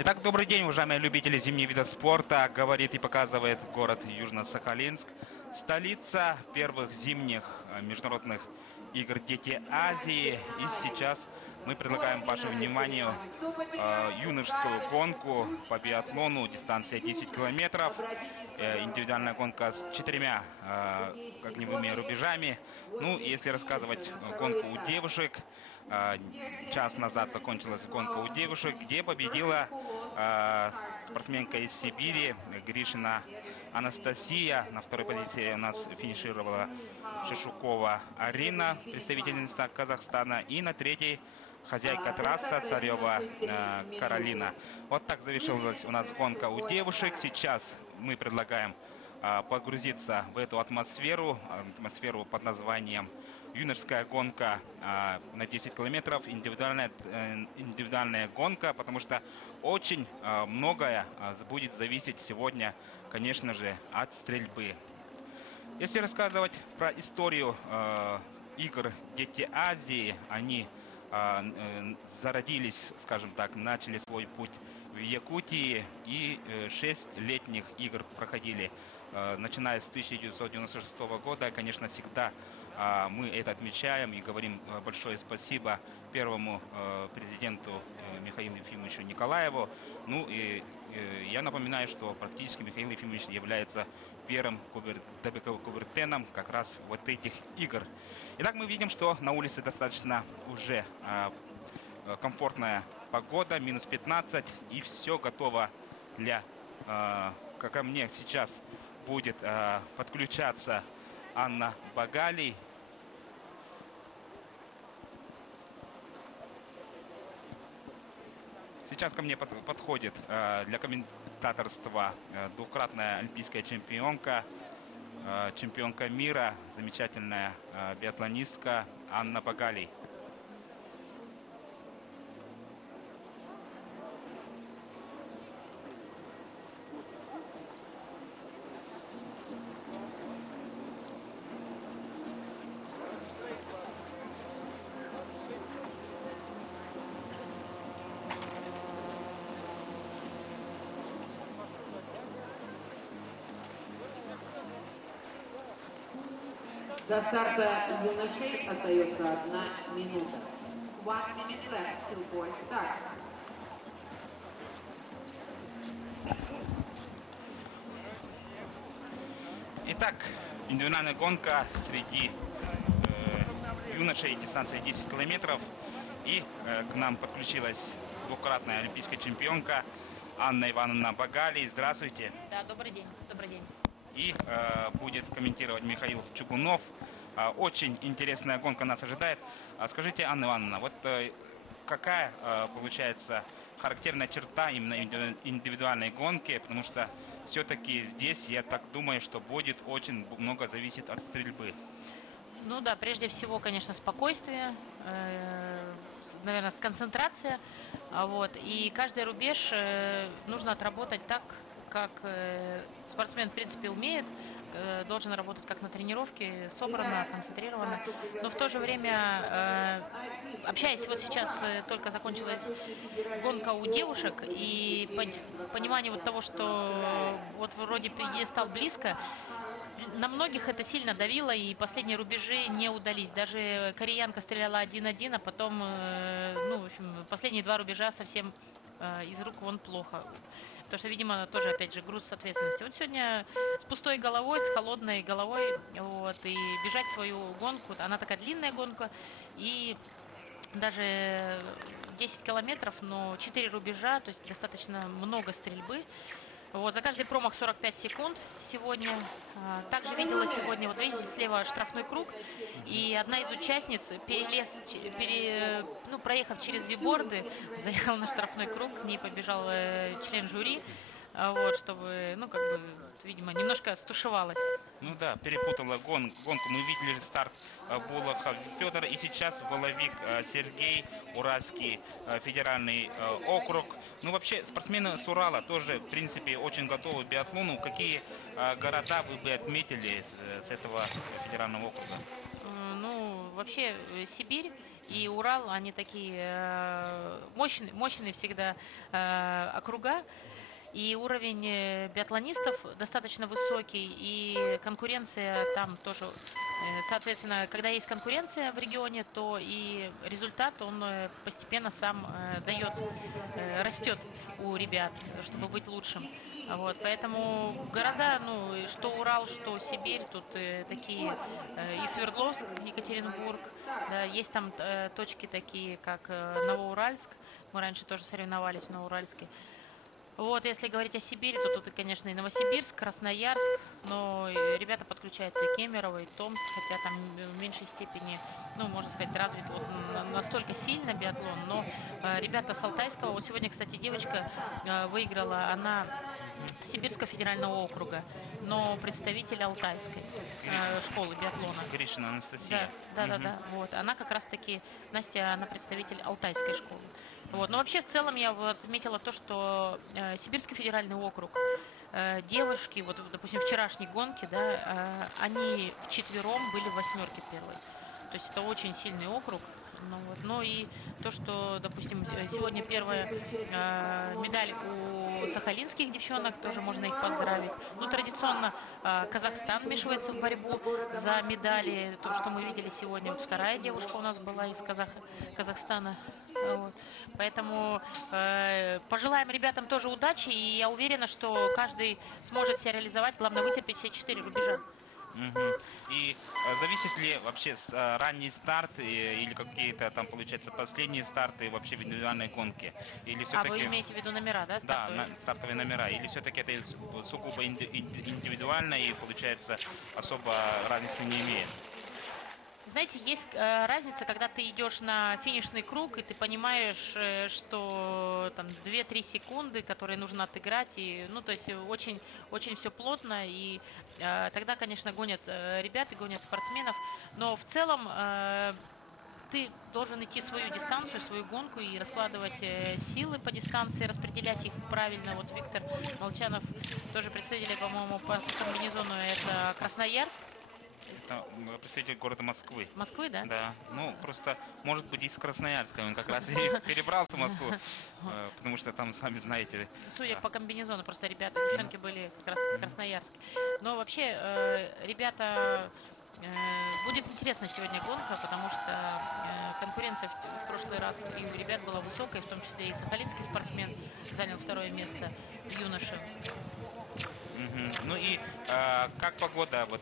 Итак, добрый день, уважаемые любители зимних видов спорта. Говорит и показывает город Южно-Сахалинск. Столица первых зимних международных игр «Дети Азии». И сейчас мы предлагаем вашему вниманию юношескую гонку по биатлону, дистанция 10 километров. Индивидуальная гонка с 4 огневыми рубежами. Ну, если рассказывать гонку у девушек, час назад закончилась гонка у девушек, где победила спортсменка из Сибири Гришина Анастасия. На второй позиции у нас финишировала Шишукова Арина, представительница Казахстана. И на третьей хозяйка трассы Царева Каролина. Вот так завершилась у нас гонка у девушек. Сейчас мы предлагаем погрузиться в эту атмосферу под названием юношеская гонка на 10 километров, индивидуальная гонка, потому что очень многое будет зависеть сегодня, конечно же, от стрельбы. Если рассказывать про историю игр «Дети Азии», они зародились, скажем так, начали свой путь в Якутии, и 6 летних игр проходили, начиная с 1996 года. Конечно, всегда мы это отмечаем и говорим большое спасибо первому президенту Михаилу Ефимовичу Николаеву. Ну и я напоминаю, что практически Михаил Ефимович является первым кубертеном как раз вот этих игр. Итак, мы видим, что на улице достаточно уже комфортная погода, минус 15, и все готово для, как ко мне сейчас будет подключаться Анна Багалий. Сейчас ко мне подходит для комментаторства двукратная олимпийская чемпионка, чемпионка мира, замечательная биатлонистка Анна Багалий. До старта юношей остается 1 минута. 1 minute left to boys start. Итак, индивидуальная гонка среди юношей, дистанция 10 километров. И к нам подключилась двукратная олимпийская чемпионка Анна Ивановна Багалий. Здравствуйте. Да, добрый день. Добрый день. И будет комментировать Михаил Чугунов. Очень интересная гонка нас ожидает. Скажите, Анна Ивановна, вот какая получается характерная черта именно индивидуальной гонки, потому что все-таки здесь, я так думаю, что будет очень много зависеть от стрельбы. Ну да, прежде всего, конечно, спокойствие, наверное, концентрация. Вот, и каждый рубеж нужно отработать так, как спортсмен, в принципе, умеет. Должен работать как на тренировке, собранно, концентрированно. Но в то же время, общаясь, вот сейчас только закончилась гонка у девушек, и понимание вот того, что вот вроде пьедестал близко, на многих это сильно давило, и последние рубежи не удались. Даже кореянка стреляла 1-1, а потом, ну, в общем, последние 2 рубежа совсем из рук вон плохо. Потому что, видимо, тоже, опять же, груз ответственности. Вот сегодня с пустой головой, с холодной головой, вот, и бежать свою гонку. Она такая длинная гонка, и даже 10 километров, но 4 рубежа, то есть достаточно много стрельбы. Вот, за каждый промах 45 секунд сегодня. Также видела сегодня, вот видите, слева штрафной круг. И одна из участниц, проехав через виборды, заехала на штрафной круг, к ней побежал член жюри. Вот, чтобы, ну, как бы, видимо, немножко стушевалась. Ну да, перепутала гонку. Мы видели старт Болохов Федор, и сейчас Воловик Сергей, Уральский федеральный округ. Ну, вообще, спортсмены с Урала тоже, в принципе, очень готовы к биатлону. Какие города вы бы отметили с этого федерального округа? Ну, вообще, Сибирь и Урал, они такие мощные всегда округа. И уровень биатлонистов достаточно высокий, и конкуренция там тоже. Соответственно, когда есть конкуренция в регионе, то и результат, он постепенно сам дает, растет у ребят, чтобы быть лучшим. Вот, поэтому города, ну, и что Урал, что Сибирь, тут такие, и Свердловск, Екатеринбург, да, есть там точки такие, как Новоуральск, мы раньше тоже соревновались в Новоуральске. Вот, если говорить о Сибири, то тут, конечно, и Новосибирск, Красноярск, но ребята подключаются и Кемерово, и Томск, хотя там в меньшей степени, ну, можно сказать, развит вот настолько сильно биатлон, но ребята с Алтайского, вот сегодня, кстати, девочка выиграла, она Сибирского федерального округа, но представитель Алтайской школы биатлона. Гришина Анастасия. Да, вот. Она как раз-таки, Настя, она представитель Алтайской школы. Вот. Но вообще в целом я вот отметила то, что Сибирский федеральный округ, девушки, вот, допустим, вчерашней гонки, да, они вчетвером были в восьмерке первой. То есть это очень сильный округ. Ну, вот. Но и то, что, допустим, сегодня первая медаль у сахалинских девчонок, тоже можно их поздравить. Ну, традиционно Казахстан вмешивается в борьбу за медали. То, что мы видели сегодня, вот вторая девушка у нас была из Казахстана. Вот. Поэтому пожелаем ребятам тоже удачи, и я уверена, что каждый сможет себя реализовать. Главное вытерпеть все 4 рубежа. И зависит ли вообще ранний старт или какие-то там, получается, последние старты вообще в индивидуальной гонке? Или А все-таки... вы имеете в виду номера, да? Да, стартовые номера. Или все-таки это сугубо индивидуально и, получается, особо разницы не имеет? Знаете, есть разница, когда ты идешь на финишный круг, и ты понимаешь, что там 2-3 секунды, которые нужно отыграть, и, ну, то есть очень, очень все плотно, и тогда, конечно, гонят ребят и гонят спортсменов, но в целом ты должен идти свою дистанцию, свою гонку и раскладывать силы по дистанции, распределять их правильно. Вот Виктор Молчанов, тоже представитель, по-моему, по комбинезону, это Красноярск. Представитель города Москвы. Москвы, да? Да. Ну, просто, может быть, из Красноярска он как раз и перебрался в Москву, потому что там, сами знаете... Судя по комбинезону, просто ребята, девчонки были как раз в Красноярске. Но вообще, ребята, будет интересна сегодня гонка, потому что конкуренция в прошлый раз и у ребят была высокая, в том числе и сахалинский спортсмен занял 2-е место юноши. Ну и как погода? Вот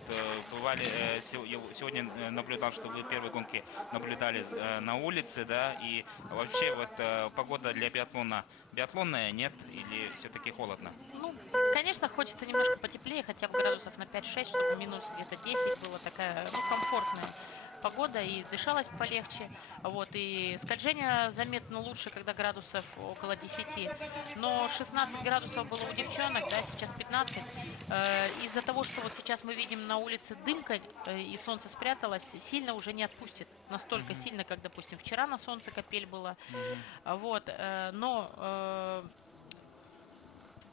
бывали сегодня наблюдал, что вы первые гонки наблюдали на улице, да, и вообще вот погода для биатлона биатлонная, нет, или все-таки холодно? Ну, конечно, хочется немножко потеплее, хотя бы градусов на 5-6, чтобы минус где-то 10 было такая, ну, комфортная погода, и дышалось полегче. Вот, и скольжение заметно лучше, когда градусов около 10. Но 16 градусов было у девчонок, да, сейчас 15. Из-за того, что вот сейчас мы видим на улице дымка, и солнце спряталось, сильно уже не отпустит. Настолько сильно, как, допустим, вчера на солнце капель была. Вот, но...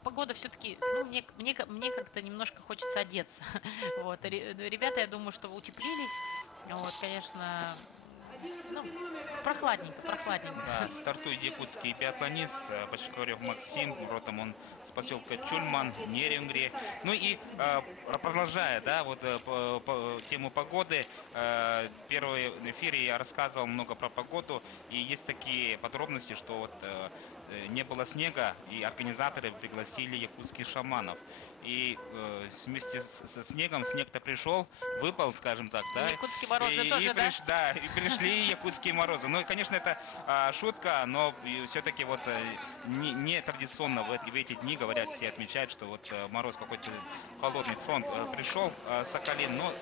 Погода все-таки, ну, мне как-то немножко хочется одеться. Вот. Ребята, я думаю, что утеплились. Вот, конечно, ну, прохладненько. Да, стартует якутский биатлонист Бочкарев Максим, родом он с поселка Чульман, Нерюнгри. Ну и продолжая, да, вот по тему погоды, в первом эфире я рассказывал много про погоду, и есть такие подробности, что вот не было снега, и организаторы пригласили якутских шаманов. И вместе со снегом, снег-то пришел, выпал, скажем так, да? Якутские морозы тоже, да? Да, и пришли якутские морозы. Ну, конечно, это шутка, но все-таки вот не традиционно в эти дни, говорят, все отмечают, что вот мороз, какой-то холодный фронт пришел, Сахалин, но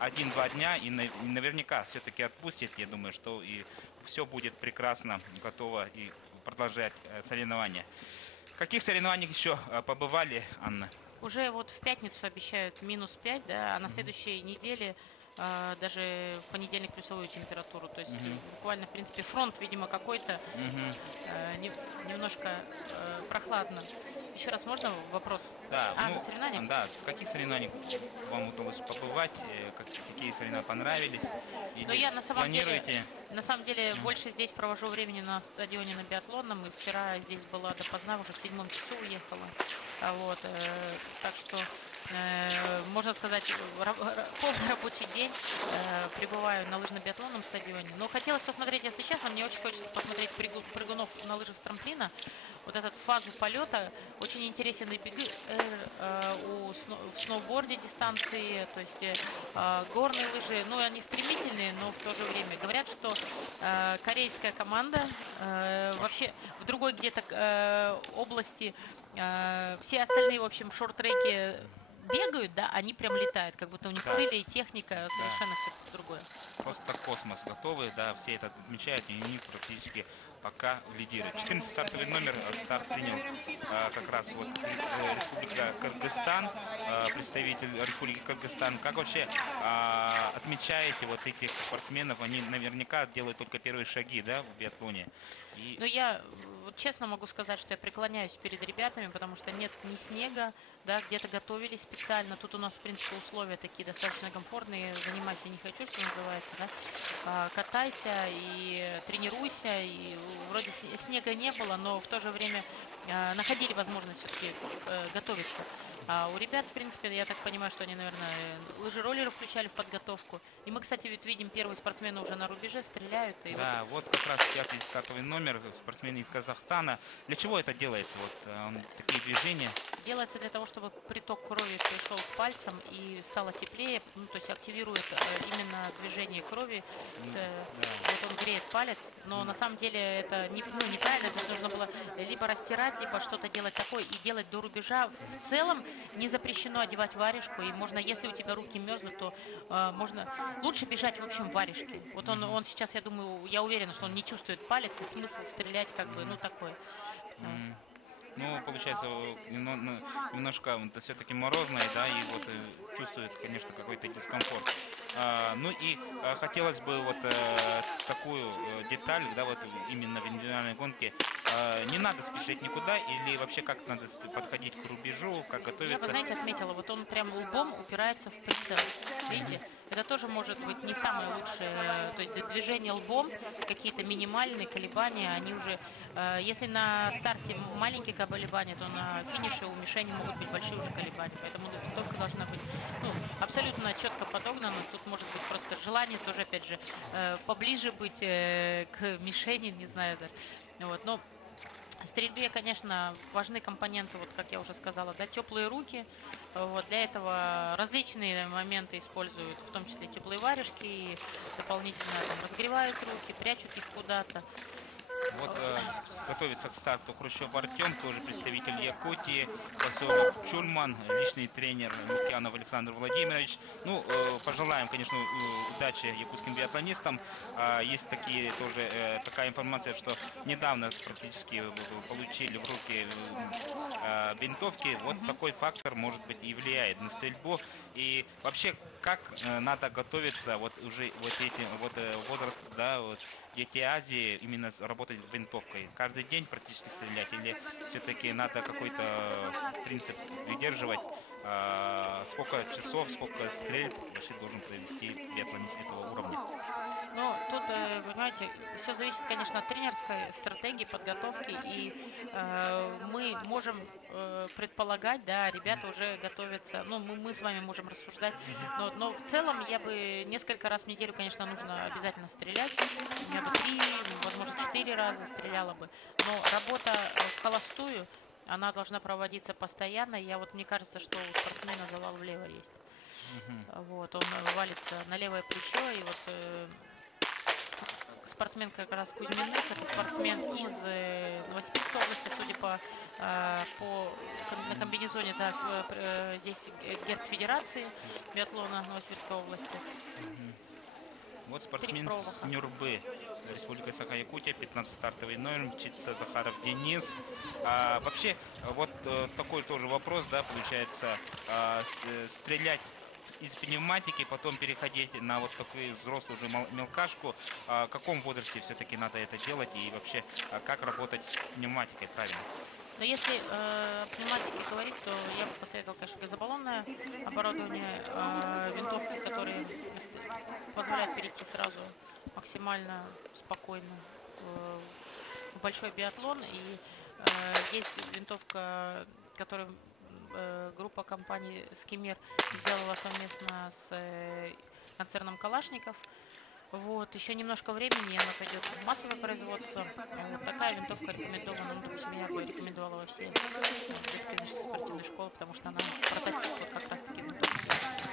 1-2 дня и наверняка все-таки отпустит. Я думаю, что и все будет прекрасно, готово и продолжать соревнования. В каких соревнованиях еще побывали, Анна? Уже вот в пятницу обещают -5, да, а на следующей неделе даже в понедельник плюсовую температуру. То есть буквально, в принципе, фронт, видимо, какой-то немножко прохладно. Еще раз можно вопрос? Да, на соревнованиях? Да, с каких соревнований вам удалось побывать, какие соревнования понравились? Но я на самом планируете? деле больше здесь провожу времени на стадионе на биатлонном. И вчера здесь была допоздна, уже в 7 часу уехала. Вот, так что можно сказать, полный рабочий день пребываю на лыжно-биатлонном стадионе. Но хотелось посмотреть, если честно, мне очень хочется посмотреть прыгунов на лыжах с трамплина. Вот эту фазу полета. Очень интересен и бег в сноуборде дистанции, то есть горные лыжи. Ну, они стремительные, но в то же время. Говорят, что корейская команда вообще в другой где-то области все остальные, в общем, шорт-треки бегают, да, они прям летают, как будто у них крылья и техника совершенно все другое. Просто космос готовы, да, все это отмечают, и они практически пока лидируют. 14 стартовый номер старт принял как раз вот Республика Кыргызстан, представитель Республики Кыргызстан. Как вообще отмечаете вот этих спортсменов? Они наверняка делают только первые шаги, да, в биатлоне. Ну, я вот честно могу сказать, что я преклоняюсь перед ребятами, потому что нет ни снега, да, где-то готовились специально. Тут у нас, в принципе, условия такие достаточно комфортные. Занимайся не хочу, что называется, да. Катайся и тренируйся. И вроде снега не было, но в то же время находили возможность все-таки готовиться. А у ребят, в принципе, я так понимаю, что они, наверное, лыжи-роллеры включали в подготовку. И мы, кстати, видим, первые спортсмены уже на рубеже стреляют. И да, вот как раз 5-й стартовый номер, спортсмены из Казахстана. Для чего это делается? Вот такие движения? Делается для того, чтобы приток крови пришел к пальцам и стало теплее. Ну, то есть активирует именно движение крови. Вот он греет палец. Но на самом деле это неправильно. Здесь нужно было либо растирать, либо что-то делать такое и делать до рубежа. В целом не запрещено одевать варежку. И можно, если у тебя руки мерзнут, то можно лучше бежать, в общем, в варежке. Вот он сейчас, я думаю, я уверена, что он не чувствует палец, и смысл стрелять как бы, ну, такой. Ну, получается, немножко все-таки морозное, да, и вот чувствует, конечно, какой-то дискомфорт. Ну и хотелось бы вот такую деталь, да, вот именно в индивидуальной гонке. Не надо спешить никуда, или вообще как надо подходить к рубежу, как готовиться? Я бы, знаете, отметила, вот он прям лбом упирается в прицел. Видите? Это тоже может быть не самое лучшее. То есть движение лбом, какие-то минимальные колебания, они уже... Если на старте маленькие колебания, то на финише у мишени могут быть большие уже колебания. Поэтому подготовка должна быть абсолютно четко подогнана. Тут может быть просто желание тоже, опять же, поближе быть к мишени, не знаю даже. Вот, но в стрельбе, конечно, важны компоненты, вот как я уже сказала, да, теплые руки. Вот, для этого различные моменты используют, в том числе теплые варежки, и дополнительно разогревают руки, прячут их куда-то. Вот готовится к старту Хрущев Артем, тоже представитель Якутии, поселок Чульман, личный тренер Лукьянов Александр Владимирович. Ну, пожелаем, конечно, удачи якутским биатлонистам. Есть такая информация, что недавно практически получили в руки винтовки. Вот такой фактор, может быть, и влияет на стрельбу. И вообще, как надо готовиться вот уже возраст, да, вот, дети Азии, именно работать винтовкой? Каждый день практически стрелять? Или все-таки надо какой-то принцип придерживать? Сколько часов, сколько стрельб вообще должен провести биатлонист этого уровня? Ну, тут, понимаете, все зависит, конечно, от тренерской стратегии, подготовки. И мы можем предполагать, да, ребята уже готовятся. Ну, мы с вами можем рассуждать. Но в целом я бы несколько раз в неделю, конечно, нужно обязательно стрелять. Я бы 3, возможно, 4 раза стреляла бы. Но работа в холостую, она должна проводиться постоянно. Мне кажется, что у спортсмена завал влево есть. Вот, он валится на левое плечо, и вот спортсмен как раз Кузьминых, это спортсмен из Новосибирской области, судя на комбинезоне, да, здесь герб Федерации биатлона Новосибирской области. Вот спортсмен с Нюрбы, Республика Саха-Якутия, 15 стартовый номер, мчится Захаров Денис. Вообще, вот такой тоже вопрос, да, получается, стрелять из пневматики, потом переходить на вот такую взрослую уже мелкашку. В каком возрасте все-таки надо это делать и вообще как работать с пневматикой правильно? Но если о пневматике говорить, то я бы посоветовал, конечно, газобаллонное оборудование, винтовки, которые позволяют перейти сразу максимально спокойно в большой биатлон. И есть винтовка, которую группа компаний «Скиммер» сделала совместно с концерном «Калашников». Вот, еще немножко времени, и она пойдет в массовое производство. Вот такая винтовка рекомендована, ну, допустим, я бы рекомендовала во все детские спортивные школы, потому что она прототип вот как раз-таки винтовки,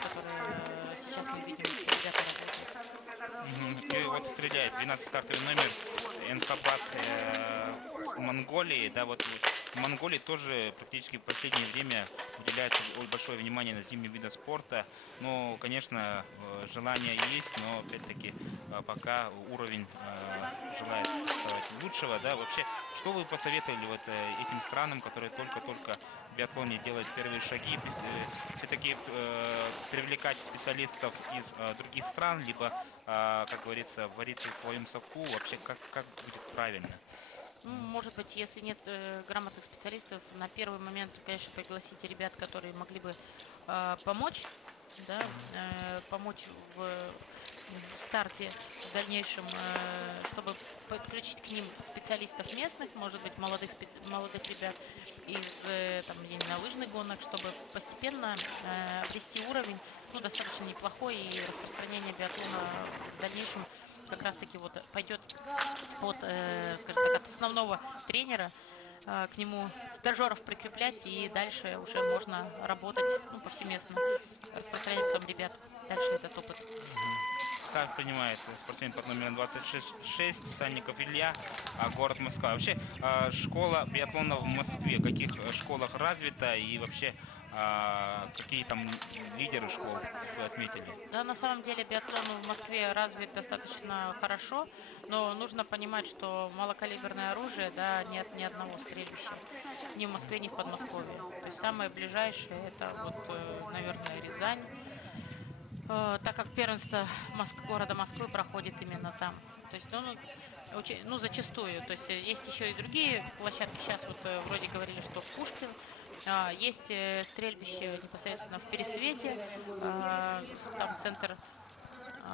которые сейчас мы видим, что ребята работают. И вот стреляет 12 стартовый номер Энхабат с Монголии. Да, вот в Монголии тоже практически в последнее время уделяется большое внимание на зимним видам спорта. Но, конечно, желание есть, но опять-таки пока уровень желает лучшего. Да, вообще, что вы посоветовали вот этим странам, которые только-только в биатлоне делают первые шаги, все-таки привлекать специалистов из других стран, либо, как говорится, вариться в своем соку, вообще как будет правильно? Ну, может быть, если нет грамотных специалистов, на первый момент, конечно, пригласите ребят, которые могли бы помочь, да, помочь в старте, в дальнейшем, чтобы подключить к ним специалистов местных, может быть, молодых ребят из там, лыжных гонок, чтобы постепенно обрести уровень, ну, достаточно неплохой, и распространение биатлона в дальнейшем как раз-таки вот пойдет от, скажем так, от основного тренера, к нему стажеров прикреплять, и дальше уже можно работать, ну, повсеместно, распространять потом ребят дальше этот опыт. Как принимает спортсмен под номером 26 Санников Илья, город Москва. Вообще, школа биатлона в Москве, в каких школах развита и вообще какие там лидеры школ вы отметили? Да, на самом деле биатлон в Москве развит достаточно хорошо, но нужно понимать, что малокалиберное оружие, да, нет ни одного стрельбища ни в Москве, ни в Подмосковье. То есть самое ближайшее это вот, наверное, Рязань, так как первенство города Москвы проходит именно там. То есть, ну, зачастую. То есть есть еще и другие площадки. Сейчас вот вроде говорили, что Пушкин. Есть стрельбище непосредственно в Пересвете. Там центр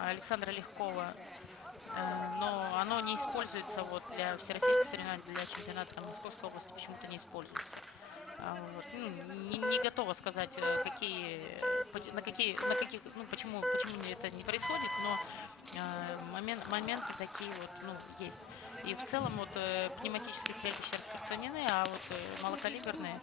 Александра Легкова. Но оно не используется вот для всероссийских соревнований, для чемпионата Московской области почему-то не используется. Вот. Ну, не готова сказать, ну, почему это не происходит, но моменты такие вот, ну, есть. И в целом вот пневматические стрельбища распространены, а вот малокалиберные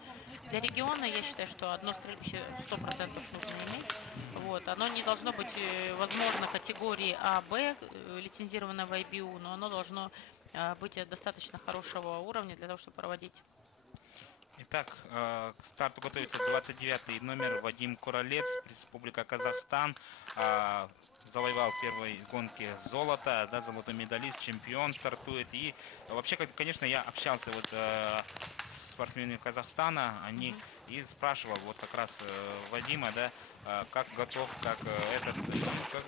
для региона я считаю, что одно стрельбище 100% нужно иметь. Вот. Оно не должно быть, возможно, категории А, Б, лицензированное в IBU, но оно должно быть достаточно хорошего уровня для того, чтобы проводить. Итак, к старту готовится 29-й номер Вадим Куралец, Республика Казахстан. Завоевал в первой гонке золото, да, золотой медалист, чемпион стартует. И вообще, конечно, я общался вот с спортсменами Казахстана, они и спрашивал вот как раз Вадима, да, как готов, как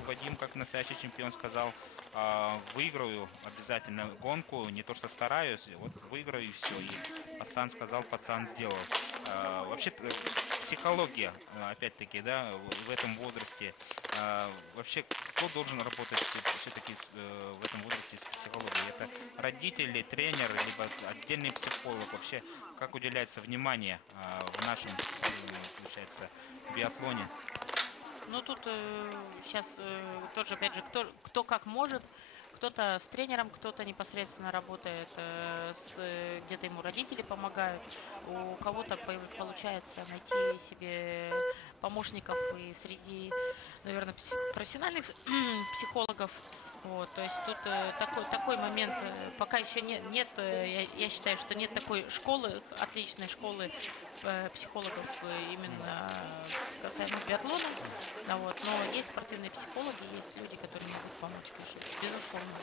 Вадим, как настоящий чемпион сказал, выиграю обязательно гонку, не то что стараюсь, вот выиграю и все. И пацан сказал, пацан сделал. Вообще психология, опять-таки, да, в этом возрасте. Вообще, кто должен работать все-таки в этом возрасте с психологией? Это родители, тренер, либо отдельный психолог? Вообще, как уделяется внимание в нашем, получается, биатлоне? Ну, тут сейчас тоже, опять же, кто как может. Кто-то с тренером, кто-то непосредственно работает, где-то ему родители помогают. У кого-то получается найти себе помощников и среди, наверное, профессиональных психологов. Вот, то есть тут такой момент, пока еще нет, я считаю, что нет такой школы, отличной школы психологов именно касаемо биатлона. Да, вот, но есть спортивные психологи, есть люди, которые могут помочь, конечно, безусловно.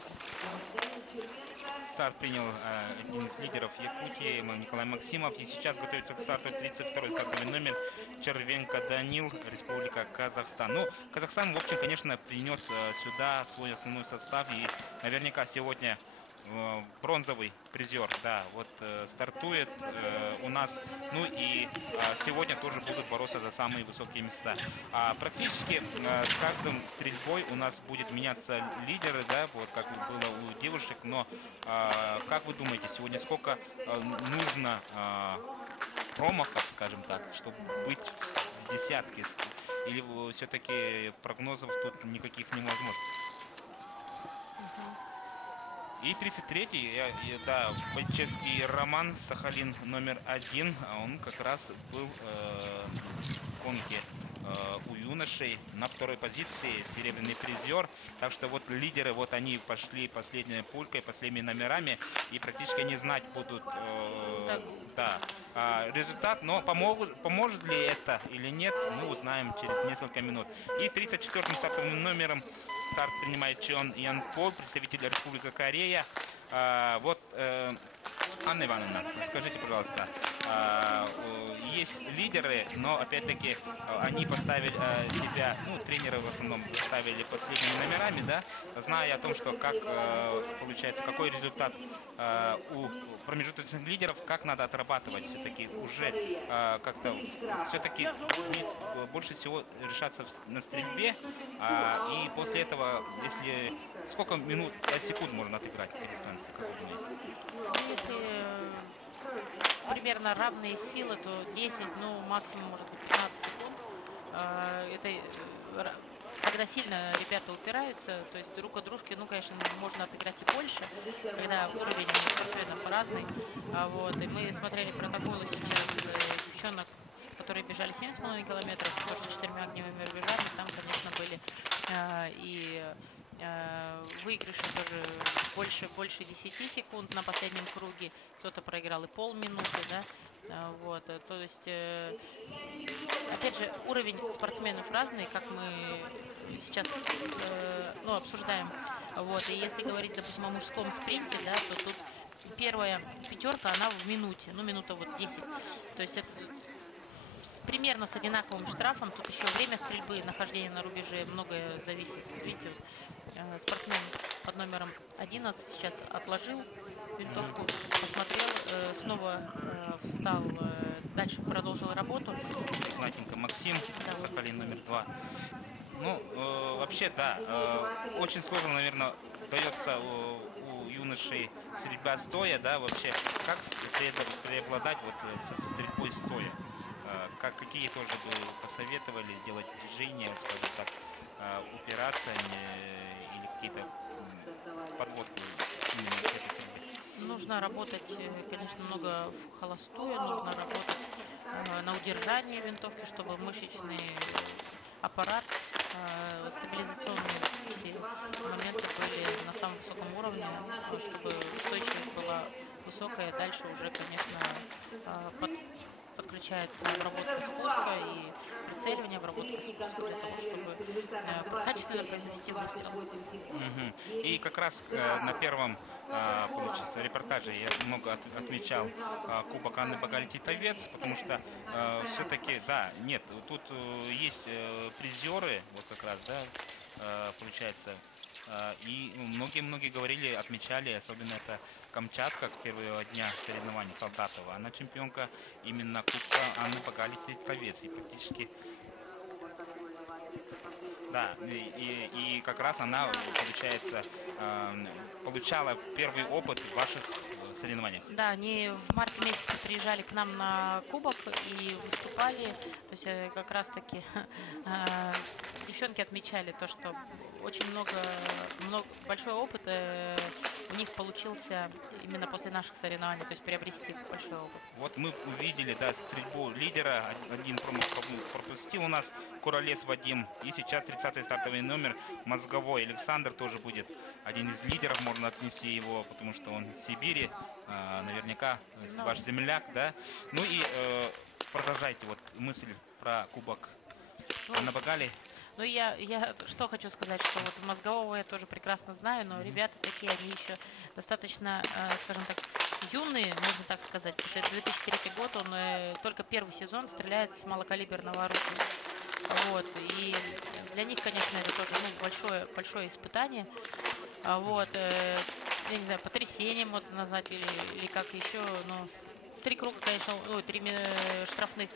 Старт принял один из лидеров Якутии, Николай Максимов. И сейчас готовится к старту 32-й стартовый номер Червенко Данил, Республика Казахстан. Ну, Казахстан, в общем, конечно, принес сюда свой основной состав. И наверняка сегодня бронзовый призер, да, вот стартует у нас. Ну и сегодня тоже будут бороться за самые высокие места. Практически с каждым стрельбой у нас будет меняться лидеры, да, вот как было у девушек. Но как вы думаете, сегодня сколько нужно промахов, скажем так, чтобы быть в десятке? Или все-таки прогнозов тут никаких невозможно? И 33-й, да, Пальчевский Роман, Сахалин номер 1, он как раз был в гонке у юношей на второй позиции, серебряный призер. Так что вот лидеры, вот они пошли последней пулькой, последними номерами, и практически не знать будут результат. Но поможет ли это или нет, мы узнаем через несколько минут. И 34-м стартовым номером старт принимает Чон Ян Пол, представитель Республики Корея. Вот, Анна Ивановна, скажите, пожалуйста, есть лидеры, но опять-таки они поставили себя, ну, тренеры в основном ставили последними номерами, да, зная о том, что как получается, какой результат у промежуточных лидеров, как надо отрабатывать все-таки уже как-то, все-таки больше всего решаться на стрельбе, и после этого, если сколько минут, 5 секунд можно отыграть эти дистанции, как вы думаете? Если примерно равные силы, то 10, ну максимум может быть 15 секунд. Когда сильно ребята упираются, то есть друг от дружки, ну, конечно, можно отыграть и больше, когда уровень спортсменов разный. Вот, и мы смотрели протоколы сейчас девчонок, которые бежали 7,5 километров, тоже 4 огневыми рубежами, там, конечно, были и выигрыши тоже больше 10 секунд на последнем круге, кто-то проиграл и полминуты, да. Вот, то есть, опять же, уровень спортсменов разный, как мы сейчас обсуждаем. Вот, и если говорить, допустим, о мужском спринте, да, то тут первая пятерка, она в минуте, ну, минута вот 10. То есть это примерно с одинаковым штрафом. Тут еще время стрельбы, нахождение на рубеже, многое зависит. Видите, вот, спортсмен под номером 11 сейчас отложил винтовку, посмотрел, снова встал, дальше продолжил работу. Знатенько Максим, да. Сахалин номер 2. Ну, вообще, да, очень сложно, наверное, дается у юношей стрельба стоя, да, вообще, как преобладать вот со стрельбой стоя? Какие тоже бы посоветовали сделать движения, скажем так, упираться или какие-то подводки именно в этой стрельбе? Нужно работать, конечно, много в холостую, нужно работать на удержании винтовки, чтобы мышечный аппарат, стабилизационные все моменты были на самом высоком уровне, чтобы устойчивость была высокая. Дальше уже, конечно, подключается обработка спуска и прицеливание, обработка спуска для того, чтобы качественно произвести выстрел. И как раз на первом получится репортаже я много отмечал Кубок Анны Багали-Титовец, потому что все-таки, да, нет, тут есть призеры, вот как раз, да, получается, и многие говорили, отмечали, особенно это Камчатка к первого дня соревнований Солдатова. Она чемпионка именно Кубка Анны Багали-Титовец. И практически, да, и как раз она, получается, получала первый опыт в ваших соревнованиях. Да, они в марте месяце приезжали к нам на Кубок и выступали. То есть как раз таки девчонки отмечали то, что очень большой опыт у них получился именно после наших соревнований, то есть приобрести большой опыт. Вот мы увидели, да, стрельбу лидера. Один промах пропустил у нас Куролес Вадим. И сейчас 30-й стартовый номер Мозговой Александр тоже будет один из лидеров. Можно отнести его, потому что он из Сибири. Наверняка ваш земляк, да. Ну и продолжайте вот мысль про кубок Анна Багали. Ну, я что хочу сказать, что вот Мозгового я тоже прекрасно знаю, но ребята такие, они еще достаточно, скажем так, юные, можно так сказать, потому что это 2003 год, он только первый сезон стреляет с малокалиберного оружия. Вот, и для них, конечно, это тоже большое испытание. Вот, я не знаю, потрясением можно назвать или как еще, но 3 круга, конечно, 3 штрафных.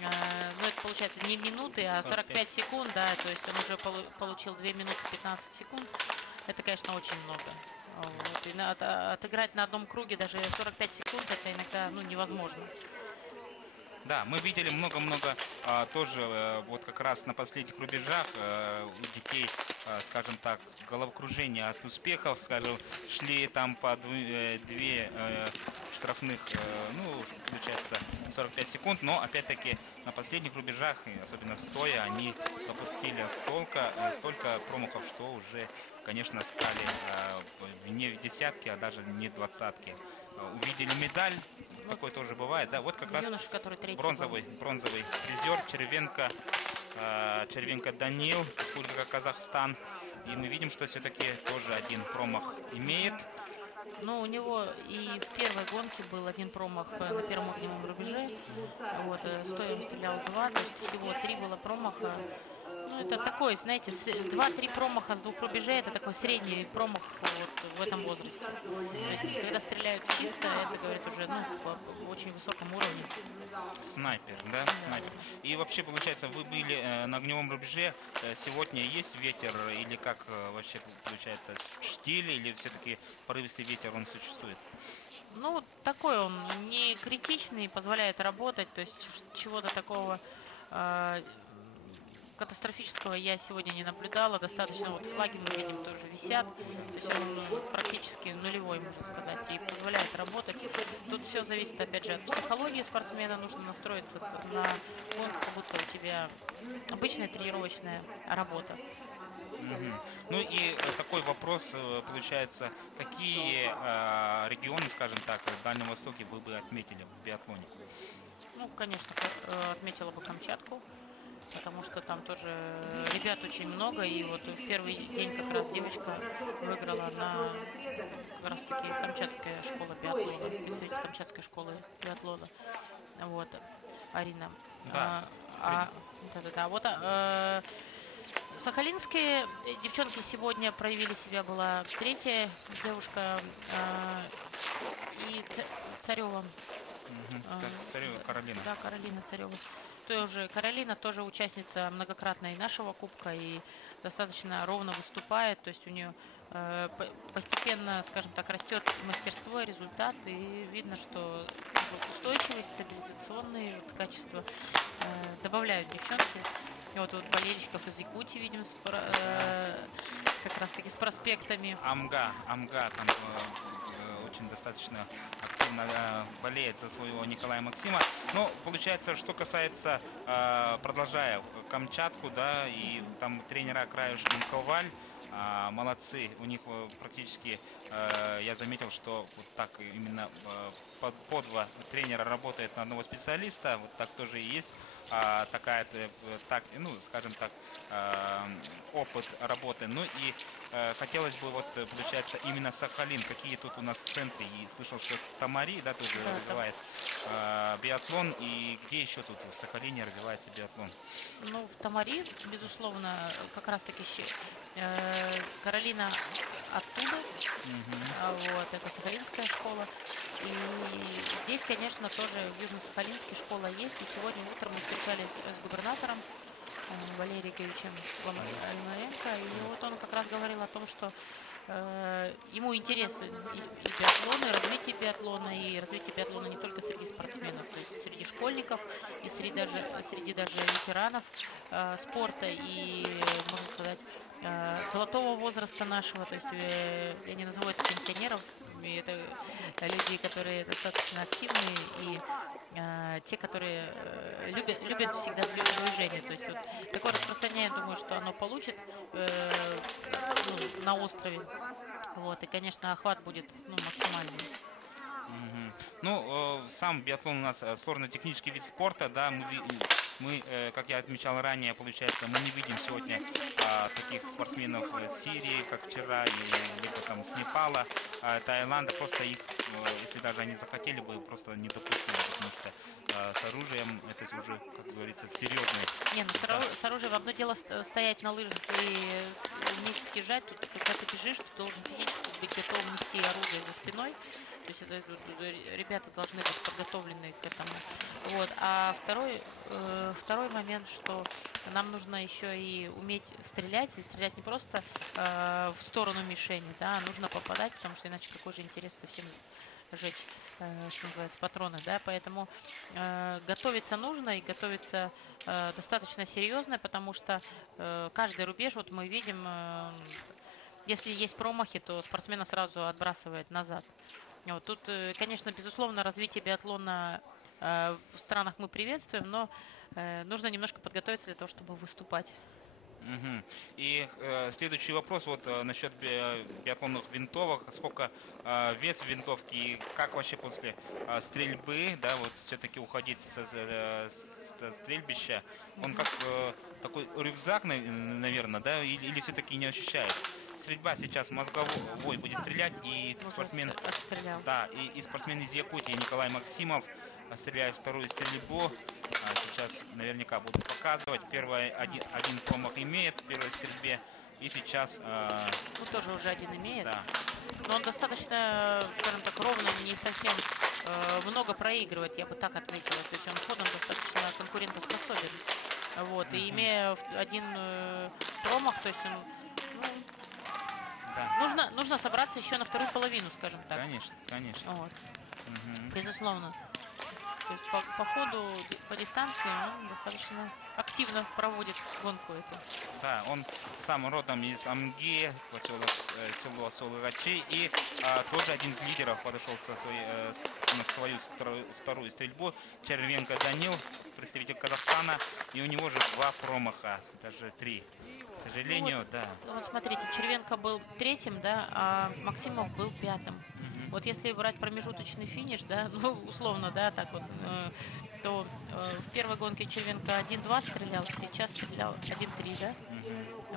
Ну, это получается не минуты, а 45 секунд, да, то есть он уже получил 2 минуты 15 секунд. Это, конечно, очень много. Вот. И отыграть на одном круге даже 45 секунд, это иногда невозможно. Да, мы видели много-много тоже вот как раз на последних рубежах у детей, скажем так, головокружение от успехов, скажем, шли там по 2 штрафных, ну, получается 45 секунд, но опять-таки на последних рубежах, особенно стоя, они допустили столько промахов, что уже, конечно, стали не в десятки, а даже не двадцатки. Увидели медаль. Такое тоже бывает, да, вот как раз Юноша, который бронзовый призер Червенко Данил, Республика Казахстан. И мы видим, что все-таки тоже один промах имеет. Ну, у него и в первой гонке был один промах на первом огневом рубеже. Вот, стоя он стрелял 2, то есть всего 3 было промаха. Ну, это такой, знаете, 2-3 промаха с 2 рубежей, это такой средний промах вот в этом возрасте. То есть, когда стреляют чисто, это говорит уже, по очень высоком уровне. Снайпер, да? Снайпер. И вообще, получается, вы были на огневом рубеже. Сегодня есть ветер или как вообще получается, штиль или все-таки порывистый ветер, он существует? Ну, такой он не критичный, позволяет работать, то есть чего-то такого катастрофического я сегодня не наблюдала. Достаточно, вот флаги мы видим тоже висят. То есть он практически нулевой, можно сказать, и позволяет работать. Тут все зависит, опять же, от психологии спортсмена. Нужно настроиться на гонку, как будто у тебя обычная тренировочная работа. Ну и такой вопрос, получается, какие регионы, скажем так, в Дальнем Востоке вы бы отметили в биатлоне? Ну, конечно, отметила бы Камчатку, потому что там тоже ребят очень много, и вот в первый день как раз девочка выиграла на как раз таки Камчатская школа биатлона, представитель Камчатской школы биатлона, вот, Арина. Да. Вот сахалинские девчонки сегодня проявили себя, была 3-я девушка и Царева. Царева Каролина. Да, Каролина Царева. Каролина тоже участница многократной нашего кубка и достаточно ровно выступает. То есть у нее постепенно, скажем так, растет мастерство и результат. И видно, что устойчивость, стабилизационные качества добавляют девчонки. И вот болельщиков из Якутии видим как раз таки с проспектами. Амга там очень достаточно активно болеет за своего Николая Максима. Но получается, что касается, продолжая Камчатку, да, и там тренера Краюшкин Коваль, молодцы, у них практически, я заметил, что вот так именно по 2 тренера работает на одного специалиста, вот так тоже и есть. Такая, ну, скажем так, опыт работы. Ну и хотелось бы, вот, получается, именно Сахалин. Какие тут у нас центры? И слышал, что Тамари, да, тоже развивает биатлон. И где еще тут в Сахалине развивается биатлон? Ну, в Тамари, безусловно, как раз-таки Каролина оттуда. Вот, это Сахалинская школа. И здесь, конечно, тоже в Южно-Сахалинске школа есть. И сегодня утром мы встречались с губернатором Валерием Ильичем Ломаренко. И вот он как раз говорил о том, что ему интересны и биатлон, и развитие биатлона не только среди спортсменов, то есть среди школьников, и среди даже ветеранов спорта. И, можно сказать, золотого возраста нашего, то есть я не назову это пенсионеров, и это люди, которые достаточно активные и те, которые любят всегда движение. То есть вот такое распространение, я думаю, что оно получит на острове. Вот, и, конечно, охват будет максимальный. Ну, сам биатлон у нас сложный технический вид спорта, да, мы, как я отмечал ранее, получается, мы не видим сегодня таких спортсменов с Сирии, как вчера, или там с Непала, Таиланда, просто их, если даже они захотели бы, просто не допустили, потому что с оружием это уже, как говорится, серьезное. Не, ну с оружием одно дело стоять на лыжах и уметь съезжать, тут, когда ты бежишь, ты должен физически быть готов нести оружие за спиной. То есть ребята должны быть подготовлены к этому. Вот. А второй момент, что нам нужно еще и уметь стрелять. И стрелять не просто в сторону мишени, да, а нужно попадать, потому что иначе какой же интерес совсем жечь, что называется, патроны. Да? Поэтому готовиться нужно и готовиться достаточно серьезно, потому что каждый рубеж, вот мы видим, если есть промахи, то спортсмена сразу отбрасывает назад. Вот тут, конечно, безусловно, развитие биатлона в странах мы приветствуем, но нужно немножко подготовиться для того, чтобы выступать. И следующий вопрос вот насчет биатлонных винтовок. Сколько вес винтовки и как вообще после стрельбы, да, вот все-таки уходить со стрельбища, он как такой рюкзак, наверное, да, или все-таки не ощущается? Стрельба сейчас мозговой будет стрелять, и спортсмен, да, и спортсмен из Якутии Николай Максимов стреляет вторую стрельбу. Сейчас наверняка будут показывать. Первый один промах имеет в первой стрельбе, и сейчас тоже уже один имеет. Да. Но он достаточно, скажем так, ровно, не совсем много проигрывает, я бы так отметила. То есть он ходом достаточно конкурентоспособен. Вот. И имея один промах, то есть он, да. Нужно собраться еще на вторую половину, скажем так. Конечно. Вот. Безусловно. То есть по ходу, по дистанции он достаточно активно проводит гонку эту. Да, он сам родом из Амги, село Солыгачи, и тоже один из лидеров подошел на свою вторую стрельбу. Червенко Данил, представитель Казахстана, и у него же 2 промаха, даже 3. К сожалению, вот, да. Вот смотрите, Червенко был 3-м, да, а Максимов был 5-м. Вот если брать промежуточный финиш, да, ну, условно, да, так вот, то в первой гонке Червенко 1-2 стрелял, сейчас стрелял 1-3, да?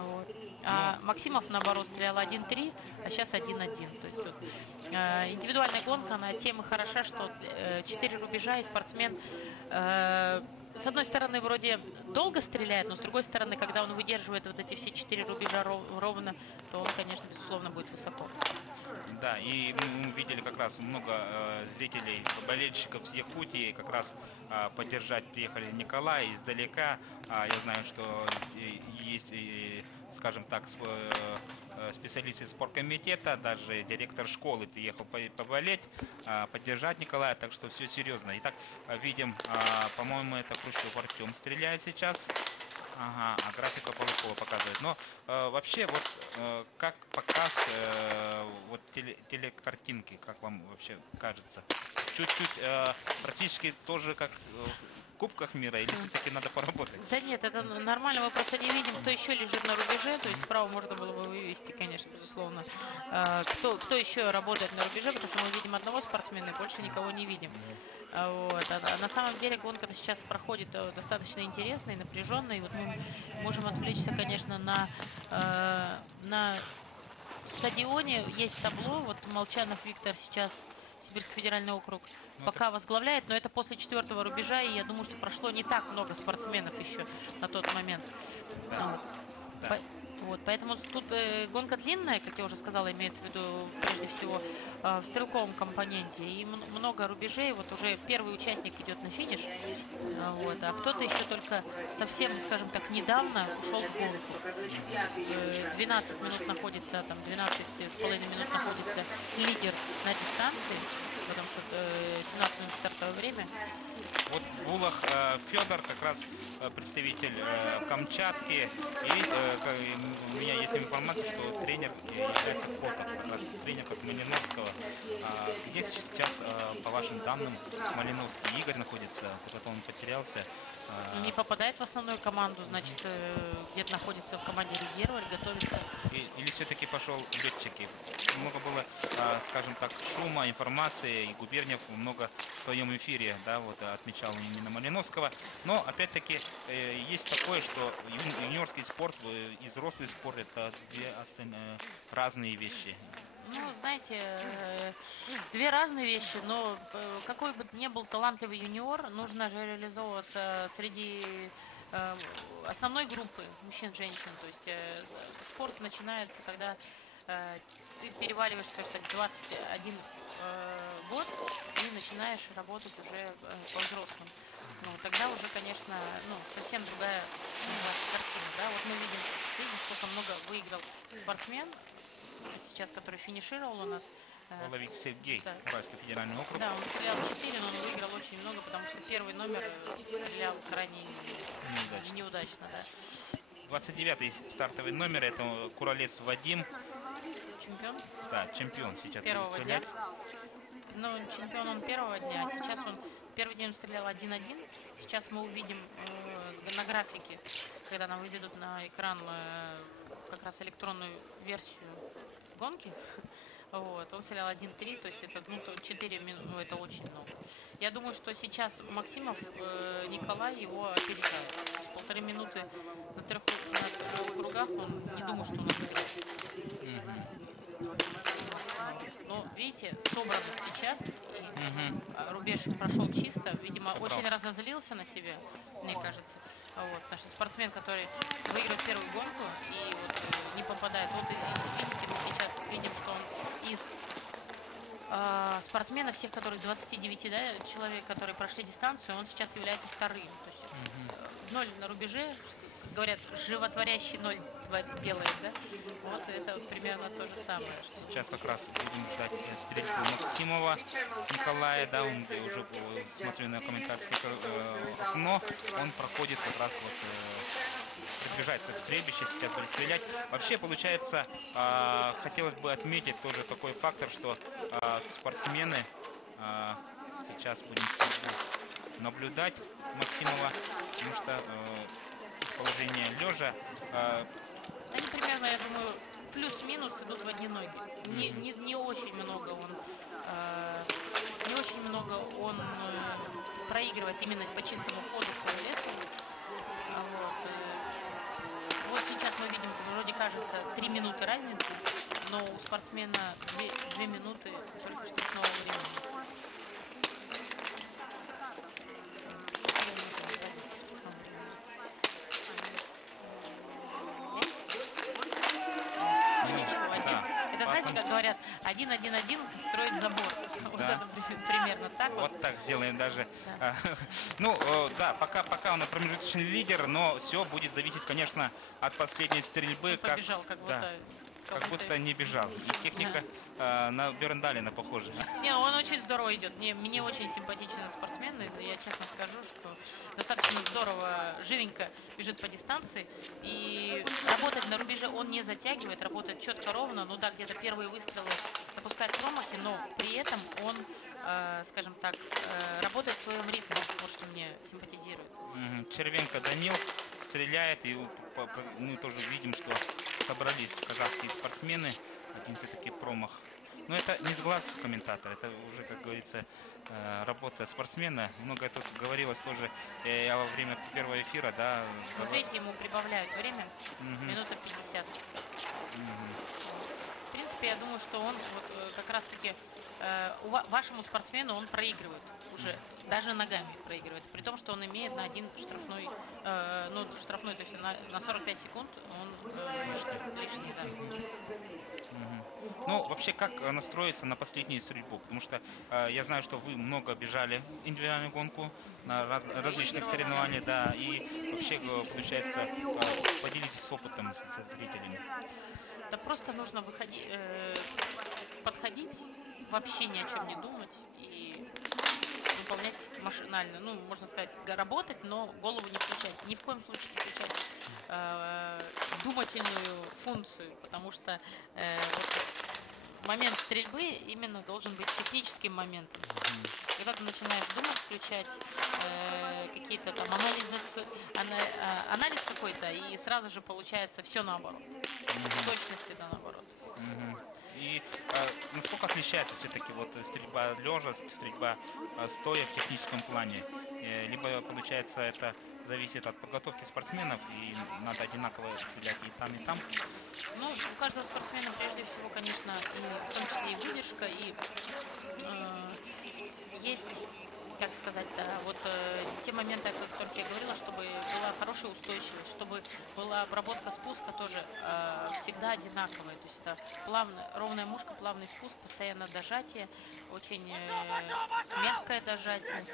Вот. А Максимов, наоборот, стрелял 1-3, а сейчас 1-1. То есть вот, индивидуальная гонка, она тем и хороша, что 4 рубежа, и спортсмен, с одной стороны, вроде долго стреляет, но с другой стороны, когда он выдерживает вот эти все 4 рубежа ровно, то он, конечно, безусловно, будет высоко. Да, и мы видели как раз много зрителей, болельщиков с Якутии, как раз поддержать приехали Николая издалека. Я знаю, что есть, скажем так, специалисты из спорткомитета, даже директор школы приехал поболеть, поддержать Николая, так что все серьезно. Итак, видим, по-моему, это Крущев Артем стреляет сейчас. Ага, а графика Полыкова показывает. Но вообще, вот как показ вот телекартинки, как вам вообще кажется? Чуть-чуть практически тоже как в Кубках мира, или все-таки надо поработать? Да нет, это нормально, мы просто не видим, кто еще лежит на рубеже, то есть справа можно было бы вывести, конечно, безусловно. Кто еще работает на рубеже, потому что мы видим одного спортсмена и больше никого не видим. Вот. А на самом деле гонка сейчас проходит достаточно интересно и напряженно. И вот мы можем отвлечься, конечно, на стадионе. Есть табло. Вот Молчанов Виктор сейчас, Сибирский федеральный округ, пока возглавляет. Но это после 4-го рубежа. И я думаю, что прошло не так много спортсменов еще на тот момент. Да. Вот. Да. Вот, поэтому тут гонка длинная, как я уже сказала, имеется в виду прежде всего в стрелковом компоненте. И много рубежей. Вот уже первый участник идет на финиш. Вот, а кто-то еще только совсем, скажем так, недавно ушел в гонку. 12 минут находится, там 12,5 минут находится лидер на дистанции, потому что 17 минут стартовое время. Вот Булах Федор, как раз представитель Камчатки, и у меня есть информация, что тренер является Котов, как раз тренер как Малиновского. Где сейчас, по вашим данным, Малиновский Игорь находится? Куда-то он потерялся. Не попадает в основную команду, значит, где-то находится в команде резерва или готовится. Или все-таки пошел летчики? Много было, скажем так, шума, информации, и Губерниев много в своем эфире, да, вот отмечал именно Малиновского. Но, опять-таки, есть такое, что юниорский спорт и взрослый спорт — это две разные вещи. Ну, знаете, две разные вещи, но какой бы ни был талантливый юниор, нужно же реализовываться среди основной группы мужчин-женщин. То есть спорт начинается, когда ты переваливаешь, скажем так, 21 год и начинаешь работать уже по-взрослому. Ну, тогда уже, конечно, совсем другая картина. Да? Вот мы видим, сколько много выиграл спортсмен сейчас, который финишировал у нас. Половик Сергей, да. Уральский федеральный округ. Да, он стрелял 4, но он выиграл очень много, потому что первый номер стрелял крайне неудачно. Да. 29-й стартовый номер — это Куралец Вадим. Чемпион? Да, чемпион сейчас Первого будет дня. стрелять. Ну, чемпион он первого дня, а сейчас он первый день стрелял 1-1. Сейчас мы увидим на графике, когда нам выведут на экран как раз электронную версию гонки. Вот, он стрелял 1-3, то есть это 4 минуты, это очень много. Я думаю, что сейчас Максимов, Николай его опережает. То есть 1,5 минуты на трех кругах, он не думаю, что он опережает. Но видите, собран сейчас, и рубеж прошел чисто, видимо, очень разозлился на себя, мне кажется. Вот, потому что спортсмен, который выиграет первую гонку и вот не попадает. Вот видите, мы сейчас видим, что он из спортсменов, всех, которые 29 человек, которые прошли дистанцию, он сейчас является вторым. То есть 0 на рубеже, как говорят, животворящий 0 делает, да? Вот это вот примерно то же самое. Сейчас как раз будем ждать стрельбу Максимова Николая, да, он уже, смотрю на комментаторское окно, он проходит как раз вот, приближается к стрельбище, сейчас будет стрелять. Вообще, получается, хотелось бы отметить тоже такой фактор, что спортсмены, сейчас будем наблюдать Максимова, потому что положение лежа. Они примерно, я думаю, плюс-минус идут в одни ноги. Не очень много он проигрывает именно по чистому ходу в лесу. Вот сейчас мы видим, вроде кажется, 3 минуты разницы, но у спортсмена 2 минуты только штрафного времени. Как говорят, 1-1-1 строить забор. Да. Вот это примерно так. Вот так сделаем даже. Да. Да, пока он промежуточный лидер, но все будет зависеть, конечно, от последней стрельбы. Он побежал, как будто не бежал. И техника на Берндалина похожа. Не, он очень здорово идет. Мне очень симпатичный спортсмен. Я честно скажу, что достаточно здорово, живенько бежит по дистанции. И работать на рубеже он не затягивает, работает четко, ровно. Ну да, где-то первые выстрелы допускает промахи, но при этом он, скажем так, работает в своем ритме. Вот что мне симпатизирует. Червенко Данил стреляет, и мы тоже видим, что собрались казахские спортсмены. Один все-таки промах. Но это не с глаз комментатора, это уже, как говорится, работа спортсмена. Много тут говорилось тоже во время первого эфира, да. Вот видите, ему прибавляют время, минута 50. В принципе, я думаю, что он вот как раз-таки вашему спортсмену он проигрывает уже, даже ногами проигрывает, при том, что он имеет на один штрафной, штрафной, то есть на 45 секунд он лишний, да. Ну, вообще, как настроиться на последнюю стрельбу? Потому что я знаю, что вы много бежали индивидуальную гонку на различных соревнованиях, да, и вообще, получается, поделитесь с опытом со зрителями. Да просто нужно подходить, вообще ни о чем не думать и выполнять машинально. Ну, можно сказать, работать, но голову не включать. Ни в коем случае не включать думательную функцию, потому что вот момент стрельбы именно должен быть техническим моментом. Когда ты начинаешь думать, включать какие-то там анализ какой-то, и сразу же получается все наоборот. В точности да наоборот. И насколько отличается все-таки вот стрельба лежа, стрельба стоя в техническом плане? Либо, получается, это зависит от подготовки спортсменов, и надо одинаково стрелять и там, и там? Ну, у каждого спортсмена, прежде всего, конечно, и, в том числе и выдержка, и есть, как сказать-то, вот те моменты, о которых я говорила, чтобы была хорошая устойчивость, чтобы была обработка спуска тоже всегда одинаковая. То есть это ровная мушка, плавный спуск, постоянно дожатие, очень мягкое дожатие.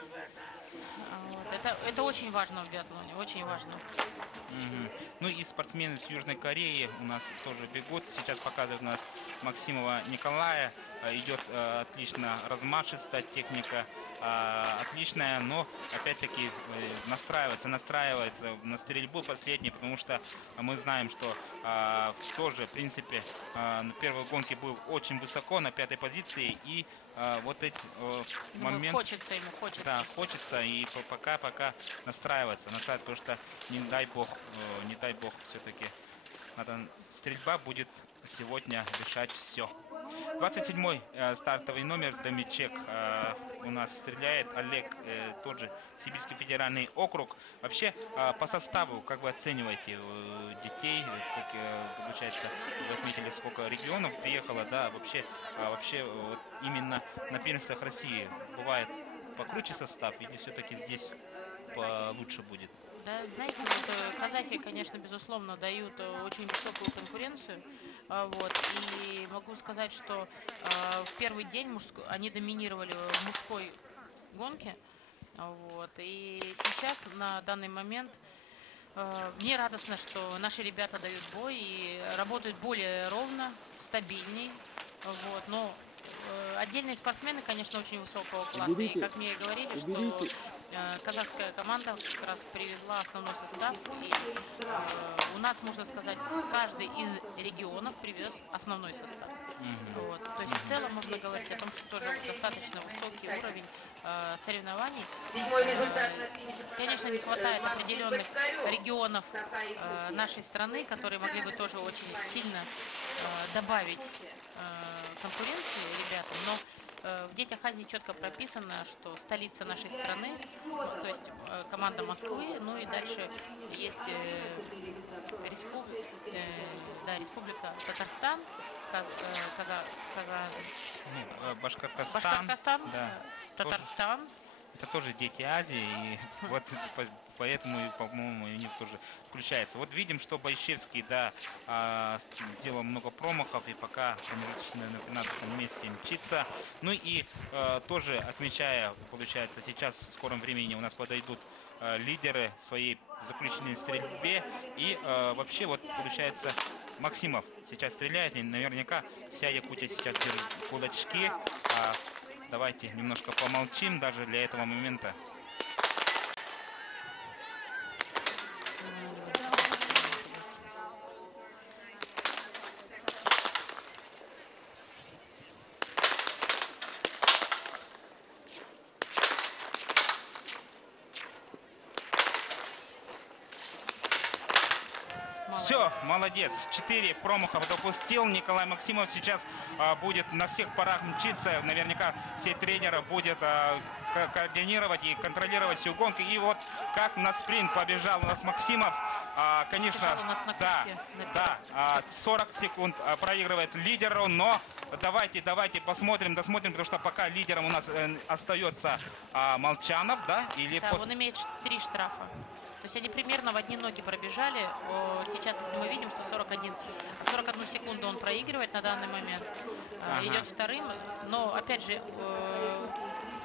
Вот. Это очень важно в биатлоне, очень важно. Ну и спортсмены с Южной Кореи у нас тоже бегут. Сейчас показывает у нас Максимова Николая. Идет отлично размашистая техника, отличная, но опять-таки настраивается на стрельбу последней, потому что мы знаем, что тоже, в принципе, на первой гонке был очень высоко, на 5-й позиции, и вот эти моменты... Хочется ему, хочется. Да, хочется, и пока настраивается, потому что, не дай бог, все-таки стрельба будет сегодня решать все. 27-й стартовый номер Домичек у нас стреляет. Олег, тот же Сибирский федеральный округ. Вообще, по составу, как вы оцениваете детей? Как, получается, вы отметили, сколько регионов приехало, да, вообще вот именно на первенствах России бывает покруче состав или все-таки здесь получше будет? Да, знаете, вот, казахи, конечно, безусловно, дают очень высокую конкуренцию. Вот, и могу сказать, что в первый день они доминировали в мужской гонке. Вот, и сейчас, на данный момент, мне радостно, что наши ребята дают бой и работают более ровно, стабильней. Вот, но отдельные спортсмены, конечно, очень высокого класса. И как мне говорили, что казахская команда как раз привезла основной состав. И у нас, можно сказать, каждый из регионов привез основной состав. Вот. То есть в целом можно говорить о том, что тоже достаточно высокий уровень соревнований. Конечно, не хватает определенных регионов нашей страны, которые могли бы тоже очень сильно добавить конкуренции ребятам, но в «Детях Азии» четко прописано, что столица нашей страны, то есть команда Москвы, ну и дальше есть республика Татарстан, Башкортостан, да, Татарстан. это тоже «Дети Азии», и вот поэтому, по-моему, у них тоже включается. Вот видим, что Байшевский, да, сделал много промахов и пока на 15 месте мчится. Ну и тоже отмечая, получается, сейчас в скором времени у нас подойдут лидеры своей заключительной стрельбе. И вообще, вот получается, Максимов сейчас стреляет, и наверняка вся Якутия сейчас держит кулачки. Давайте немножко помолчим даже для этого момента. Все, молодец. 4 промаха допустил. Николай Максимов сейчас будет на всех парах мчиться. Наверняка все тренеры будут координировать и контролировать всю гонку. И вот как на спринт побежал у нас Максимов. Конечно, да, 40 секунд проигрывает лидеру, но давайте досмотрим, потому что пока лидером у нас остается Молчанов, да? Да, он имеет 3 штрафа. То есть они примерно в одни ноги пробежали. Сейчас, если мы видим, что 41 секунду он проигрывает на данный момент, идет вторым. Но, опять же,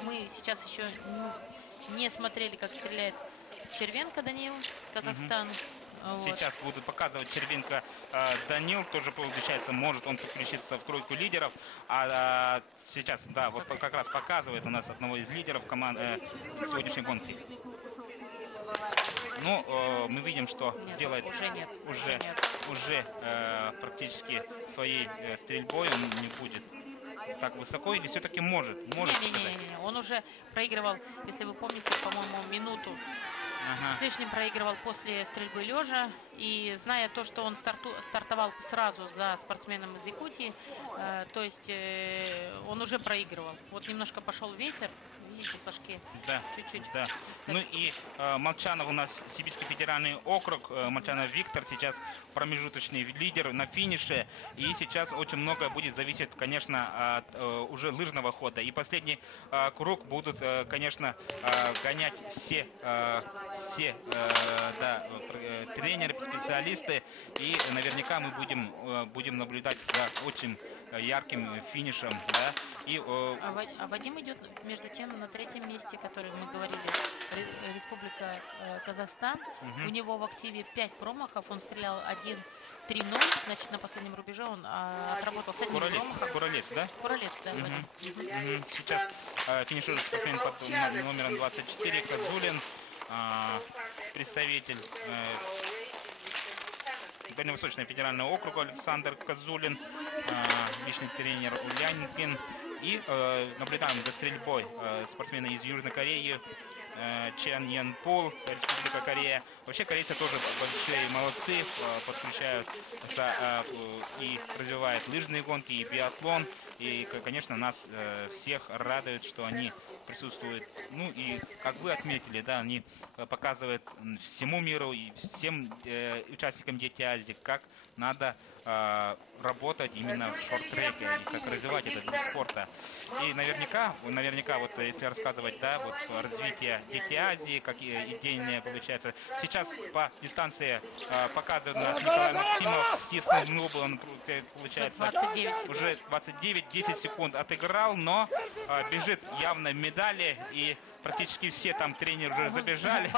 мы сейчас еще не смотрели, как стреляет Червенко Даниил, Казахстан. Вот. Сейчас будут показывать Червинка. Данил тоже, получается, может он подключиться в тройку лидеров. Сейчас, да, вот как раз показывает у нас одного из лидеров команды сегодняшней гонки. Ну, мы видим, что Нет, сделает уже нет. уже практически своей стрельбой он не будет так высоко, или все-таки может Не-не-не, он уже проигрывал, если вы помните, по-моему, минуту с лишним проигрывал после стрельбы лежа. И зная то, что он стартовал сразу за спортсменом из Якутии, то есть он уже проигрывал. Вот немножко пошел ветер, видите, флажки. Да, чуть-чуть. да. Ну и Молчанов у нас Сибирский федеральный округ. Молчанов Виктор сейчас промежуточный лидер на финише. И сейчас очень многое будет зависеть, конечно, от уже лыжного хода. И последний круг будут, конечно, гонять все тренеры, специалисты. И наверняка мы будем наблюдать за очень ярким финишем. Да? И, А Вадим идет, между тем, на третьем месте, который мы говорили, Республика Казахстан. У него в активе 5 промахов, он стрелял 1-3-0, значит, на последнем рубеже он отработал с одним промахом. Куралец, да? Куралец, да, Вадим. Сейчас финиширует спортсмен под номером 24 Козулин, представитель Дальневосточного федерального округа Александр Козулин, личный тренер Ульянкин. И наблюдаем за стрельбой спортсмена из Южной Кореи Чен Ян Пол, Республика Корея. Вообще корейцы тоже большие молодцы, подключают и развивают лыжные гонки и биатлон. И, конечно, нас всех радует, что они присутствуют. Ну и, как вы отметили, да, они показывают всему миру и всем участникам Дети Азии, как надо работать именно в шорт-треке и как развивать этот вид спорта. И наверняка, вот если рассказывать, да, вот развитие Дети Азии, как идейное получается. Сейчас по дистанции показывает нас Николай Максимов, Стив Снубл, он получается 29. уже 29-10 секунд отыграл, но бежит явно медали, и практически все там тренеры уже забежали.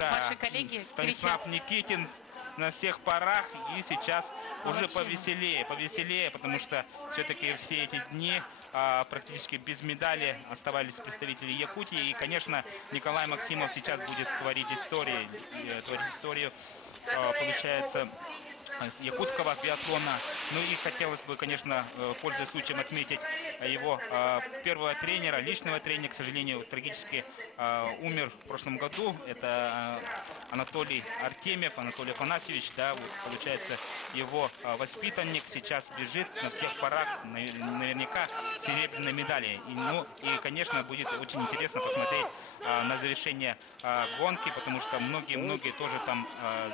Ваши коллеги Станислав кричат. Никитин на всех парах, и сейчас уже повеселее, потому что все-таки все эти дни практически без медали оставались представители Якутии. И, конечно, Николай Максимов сейчас будет творить историю, получается, якутского биатлона. Ну и хотелось бы, конечно, пользуясь случаем, отметить его первого тренера, личного тренера, к сожалению, трагически умер в прошлом году. Это Анатолий Артемьев, Анатолий Афанасьевич, да, вот, получается, его воспитанник сейчас бежит на всех парах, наверняка серебряной медали. И, конечно, будет очень интересно посмотреть на завершение гонки, потому что многие тоже там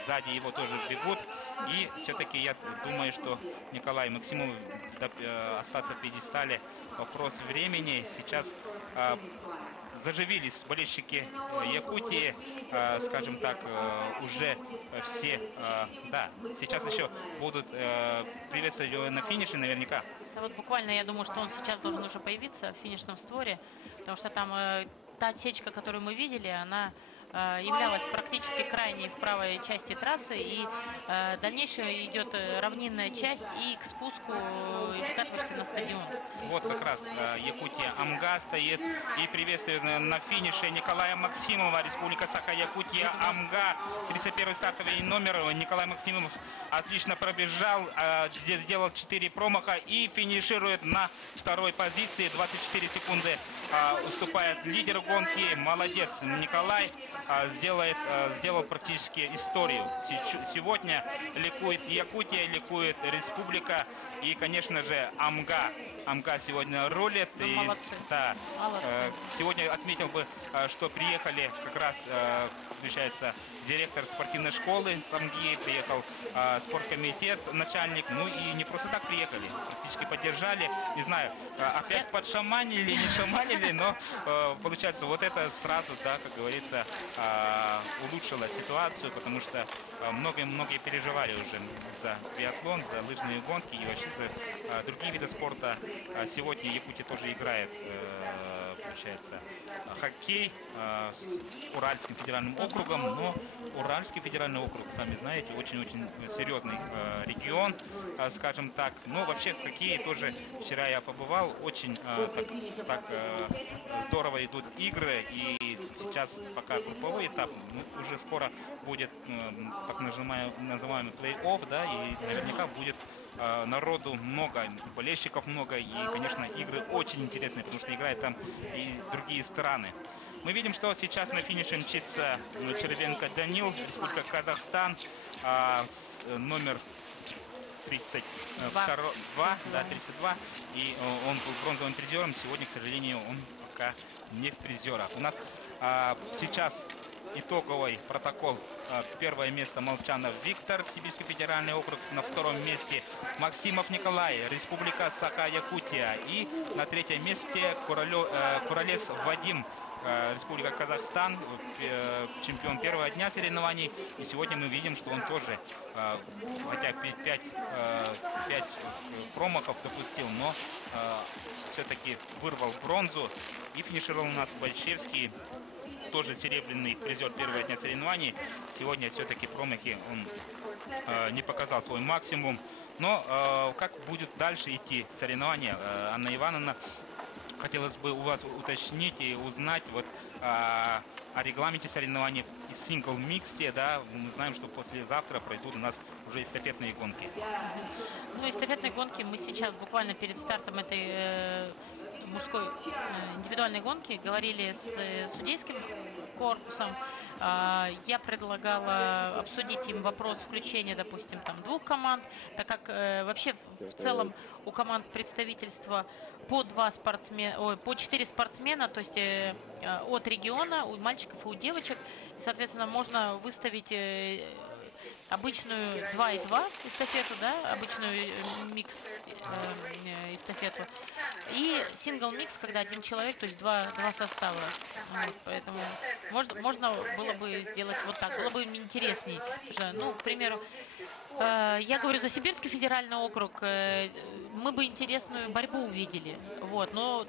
сзади его тоже бегут. И все-таки я думаю, что Николай Максимов остаться в пьедестале вопрос времени. Сейчас заживились болельщики Якутии, скажем так, уже все, да, сейчас еще будут приветствовать его на финише наверняка. Да вот буквально, я думаю, что он сейчас должен уже появиться в финишном створе, потому что там та отсечка, которую мы видели, она являлась практически крайней в правой части трассы, и дальнейшее идет равнинная часть и к спуску и вкатываешься на стадион. Вот как раз Якутия Амга стоит и приветствует на финише Николая Максимова, Республика Саха-Якутия Амга, 31-й стартовый номер. Николай Максимов отлично пробежал, сделал 4 промаха и финиширует на второй позиции, 24 секунды уступает лидеру гонки. Молодец, Николай. Сделал практически историю. Сегодня ликует Якутия, ликует республика и, конечно же, Амга. Амга сегодня рулит. Ну, и, молодцы. Да, Молодцы. сегодня отметил бы, что приехали как раз, включается, директор спортивной школы с Амги, приехал спорткомитет, начальник, ну и не просто так приехали, практически поддержали, не знаю, опять подшаманили, не шаманили, но получается вот это сразу, да, как говорится, улучшило ситуацию, потому что многие переживали уже за биатлон, за лыжные гонки и вообще за другие виды спорта. Сегодня Якутия тоже играет получается, хоккей с Уральским федеральным округом, но Уральский федеральный округ, сами знаете, очень-очень серьезный регион, скажем так. Но вообще в хоккее тоже вчера я побывал, очень здорово идут игры, и сейчас пока групповой этап, уже скоро будет так называемый плей-офф, да, и наверняка будет народу много, болельщиков много, и, конечно, игры очень интересные, потому что играют там и другие страны. Мы видим, что сейчас на финише мчится Черевенко Данил, Республика Казахстан, номер 32, да, 32, и он был бронзовым призером. Сегодня, к сожалению, он пока не в призерах. У нас сейчас итоговый протокол. Первое место Молчанов Виктор, Сибирский федеральный округ. На втором месте Максимов Николай, Республика Саха-Якутия. И на третьем месте Куралес Вадим, Республика Казахстан, чемпион первого дня соревнований. И сегодня мы видим, что он тоже, хотя 5 промахов допустил, но все-таки вырвал бронзу. И финишировал у нас Большевский, тоже серебряный призер первого дня соревнований. Сегодня все-таки промахи он не показал свой максимум. Но как будет дальше идти соревнования, Анна Ивановна, хотелось бы у вас уточнить и узнать вот о регламенте соревнований в сингл-миксе. Да, мы знаем, что послезавтра пройдут у нас уже эстафетные гонки. Ну, эстафетные гонки мы сейчас буквально перед стартом этой мужской индивидуальной гонки говорили с судейским корпусом. Я предлагала обсудить им вопрос включения, допустим, там 2 команд, так как вообще в целом у команд представительства по 4 спортсмена, то есть от региона, у мальчиков и у девочек. Соответственно, можно выставить обычную 2 × 2 эстафету, да, обычную микс эстафету, и сингл-микс, когда один человек, то есть два состава. Вот, поэтому можно было бы сделать вот так, было бы интересней. Ну, к примеру, я говорю за Сибирский федеральный округ, мы бы интересную борьбу увидели. Вот, но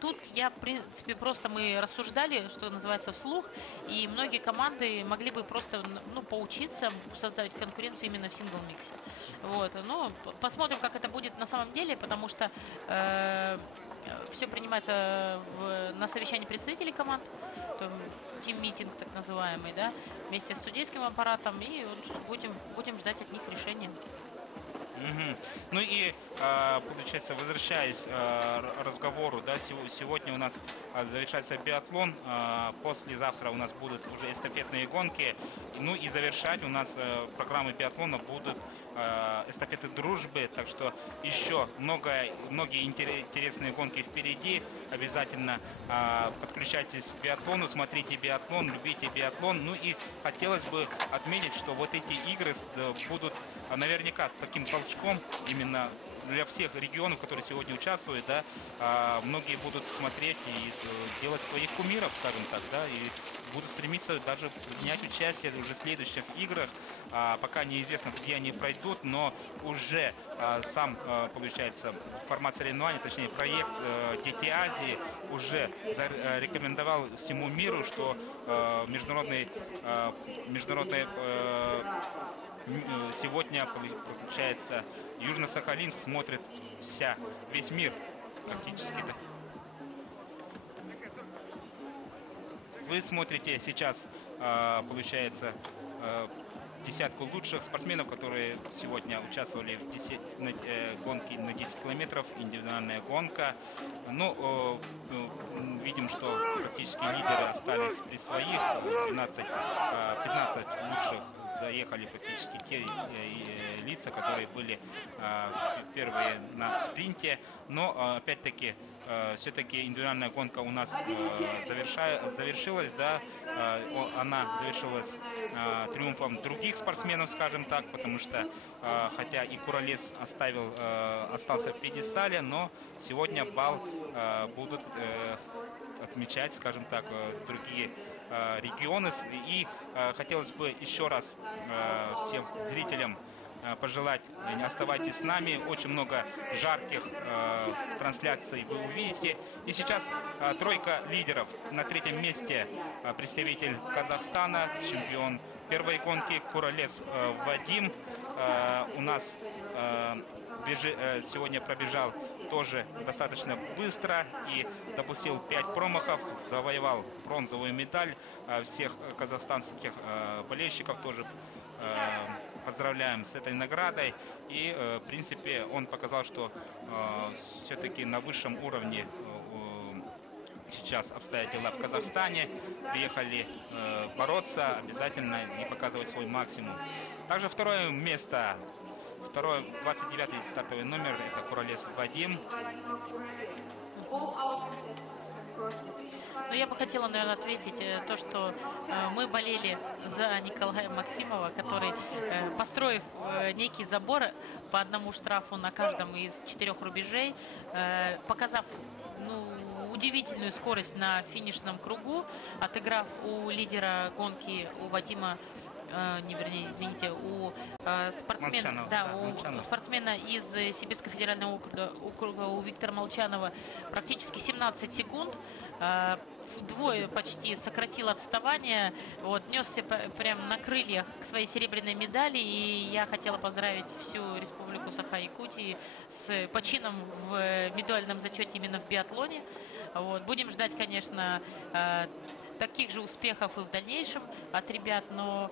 тут в принципе, просто мы рассуждали, что называется, вслух, и многие команды могли бы просто, поучиться создавать конкуренцию именно в сингл-миксе. Вот, посмотрим, как это будет на самом деле, потому что все принимается на совещании представителей команд, тим-митинг так называемый, да, вместе с судейским аппаратом, и вот будем ждать от них решения. Ну и, получается, возвращаясь к разговору, да, сегодня у нас завершается биатлон, послезавтра у нас будут уже эстафетные гонки, ну и завершать у нас программы биатлона будут эстафеты дружбы, так что еще многие интересные гонки впереди. Обязательно подключайтесь к биатлону, смотрите биатлон, любите биатлон. Ну и хотелось бы отметить, что вот эти игры будут наверняка таким толчком именно для всех регионов, которые сегодня участвуют, да, многие будут смотреть и делать своих кумиров, скажем так, да, и будут стремиться даже принять участие уже в следующих играх. Пока неизвестно, где они пройдут, но уже сам, получается, формат соревнований, точнее проект «Дети Азии» уже рекомендовал всему миру, что международный сегодня, получается, Южно-Сахалинск смотрит весь мир практически. Вы смотрите сейчас, получается, десятку лучших спортсменов, которые сегодня участвовали в гонке на 10 километров, индивидуальная гонка. Ну, видим, что практически лидеры остались при своих, 15 лучших заехали практически те лица, которые были первые на спринте. Но, опять-таки, все-таки индивидуальная гонка у нас завершилась, да, она завершилась триумфом других спортсменов, скажем так, потому что, хотя и Куралес остался в пьедестале, но сегодня балл будут отмечать, скажем так, другие регионы. И хотелось бы еще раз всем зрителям пожелать, оставайтесь с нами. Очень много жарких трансляций вы увидите. И сейчас тройка лидеров. На третьем месте представитель Казахстана, чемпион первой гонки Куролес Вадим. У нас сегодня пробежал тоже достаточно быстро и допустил 5 промахов, завоевал бронзовую медаль. Всех казахстанских болельщиков тоже поздравляем с этой наградой. И, в принципе, он показал, что все-таки на высшем уровне сейчас обстоят дела в Казахстане. Приехали бороться обязательно и показывать свой максимум. Также второе место. Второй, 29-й стартовый номер, это Куролес Вадим. Ну, я бы хотела, наверное, ответить то, что мы болели за Николая Максимова, который, построив некий забор по одному штрафу на каждом из 4 рубежей, показав удивительную скорость на финишном кругу, отыграв у лидера гонки, у Вадима, у спортсмена, у спортсмена из Сибирского федерального округа, у Виктора Молчанова, практически 17 секунд. Вдвое почти сократил отставание, вот, несся прямо на крыльях к своей серебряной медали. И я хотела поздравить всю Республику Саха-Якутии с почином в медальном зачете именно в биатлоне. Вот. Будем ждать, конечно, таких же успехов и в дальнейшем от ребят, но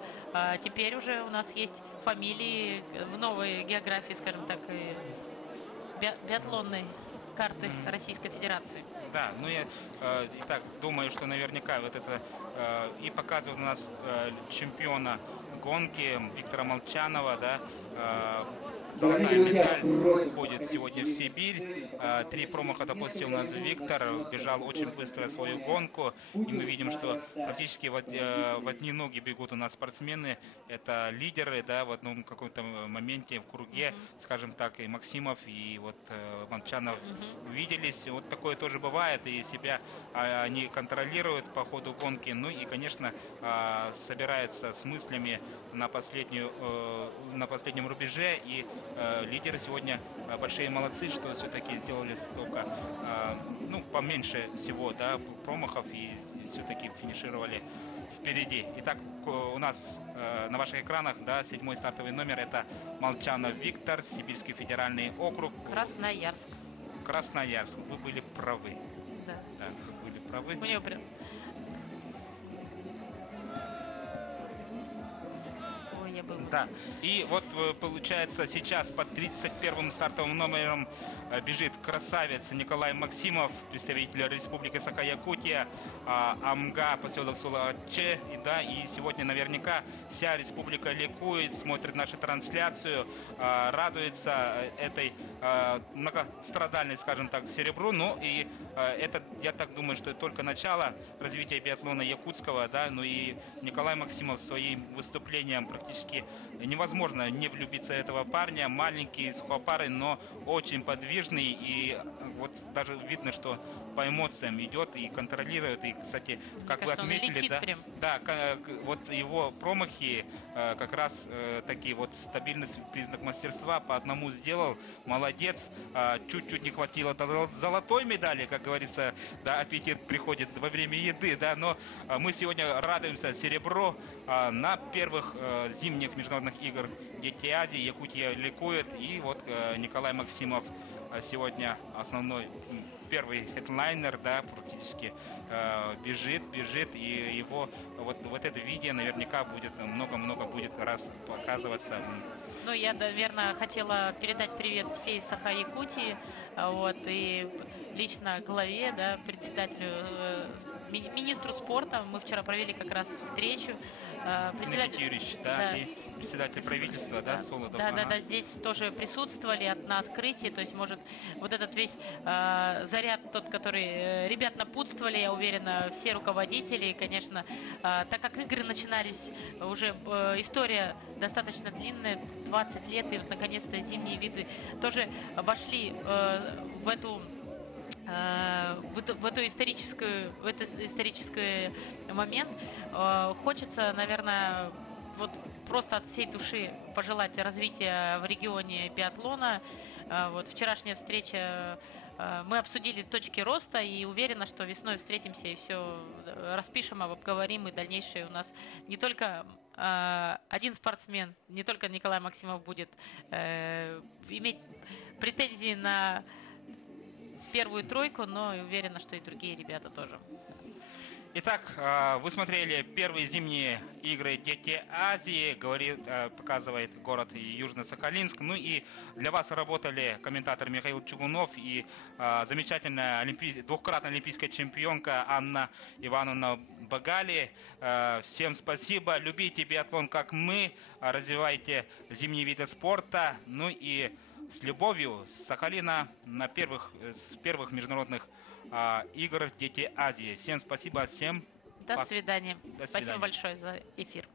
теперь уже у нас есть фамилии в новой географии, скажем так, биатлонной карты Российской Федерации. Да, ну я и так думаю, что наверняка вот это и показывает у нас чемпиона гонки Виктора Молчанова, да, золотая медаль уходит сегодня в Сибирь. 3 промаха допустил у нас Виктор, бежал очень быстро свою гонку. И мы видим, что практически в одни ноги бегут у нас спортсмены. Это лидеры, да, в одном каком-то моменте в круге, скажем так, и Максимов, и вот Молчанов виделись. Вот такое тоже бывает, и себя они контролируют по ходу гонки. Ну и, конечно, собираются с мыслями на последнем рубеже. И лидеры сегодня большие молодцы, что все-таки сделали столько, поменьше всего, да, промахов, и все-таки финишировали впереди. Итак, у нас на ваших экранах, да, 7-й стартовый номер, это Молчанов Виктор, Сибирский федеральный округ. Красноярск. Красноярск. Вы были правы. Да. Да, вы были правы. У него прям... Да, и вот получается сейчас под 31-м стартовым номером бежит красавец Николай Максимов, представитель Республики Саха-Якутия, Амга, поселок Сулаче. И сегодня наверняка вся республика ликует, смотрит нашу трансляцию, радуется этой многострадальной, скажем так, серебру. Ну и это, я так думаю, что это только начало развития биатлона якутского, да, ну и Николай Максимов своим выступлением практически невозможно не влюбиться в этого парня. Маленький, сухопарый, но очень подвижный. И вот даже видно, что по эмоциям идет и контролирует. И, кстати, как вы отметили, да, вот его промахи как раз такие вот стабильный признак мастерства. По одному сделал, молодец. Чуть-чуть не хватило золотой медали, как говорится, да, аппетит приходит во время еды, да, но мы сегодня радуемся серебро на первых зимних международных игр Дети Азии. Якутия ликует, и вот Николай Максимов сегодня основной, первый хедлайнер, да, практически бежит, и его вот это видео наверняка будет много-много будет раз показываться. Ну, я, наверное, хотела передать привет всей Саха-Якутии, вот, и лично главе, да, председателю, министру спорта. Мы вчера провели как раз встречу. Никита Юрьевич, да, и председатель правительства, да, Солодов. Да, здесь тоже присутствовали на открытии, то есть, может, вот этот весь заряд, тот, который ребят напутствовали, я уверена, все руководители, конечно, так как игры начинались, уже история достаточно длинная, 20 лет, и вот, наконец-то, зимние виды тоже вошли в этот исторический момент. Хочется, наверное, вот просто от всей души пожелать развития в регионе биатлона. Вот вчерашняя встреча, мы обсудили точки роста и уверена, что весной встретимся и все распишем, обговорим, и дальнейшие у нас не только один спортсмен, не только Николай Максимов будет иметь претензии на первую тройку, но и уверена, что и другие ребята тоже. Итак, вы смотрели первые зимние игры Дети Азии, показывает город Южно-Сахалинск. Ну и для вас работали комментатор Михаил Чугунов и замечательная двукратная олимпийская чемпионка Анна Ивановна Багали. Всем спасибо, любите биатлон, как мы, развивайте зимние виды спорта. Ну и с любовью с Сахалина с первых международных игр Дети Азии. Всем спасибо, всем До свидания. До свидания. Спасибо большое за эфир.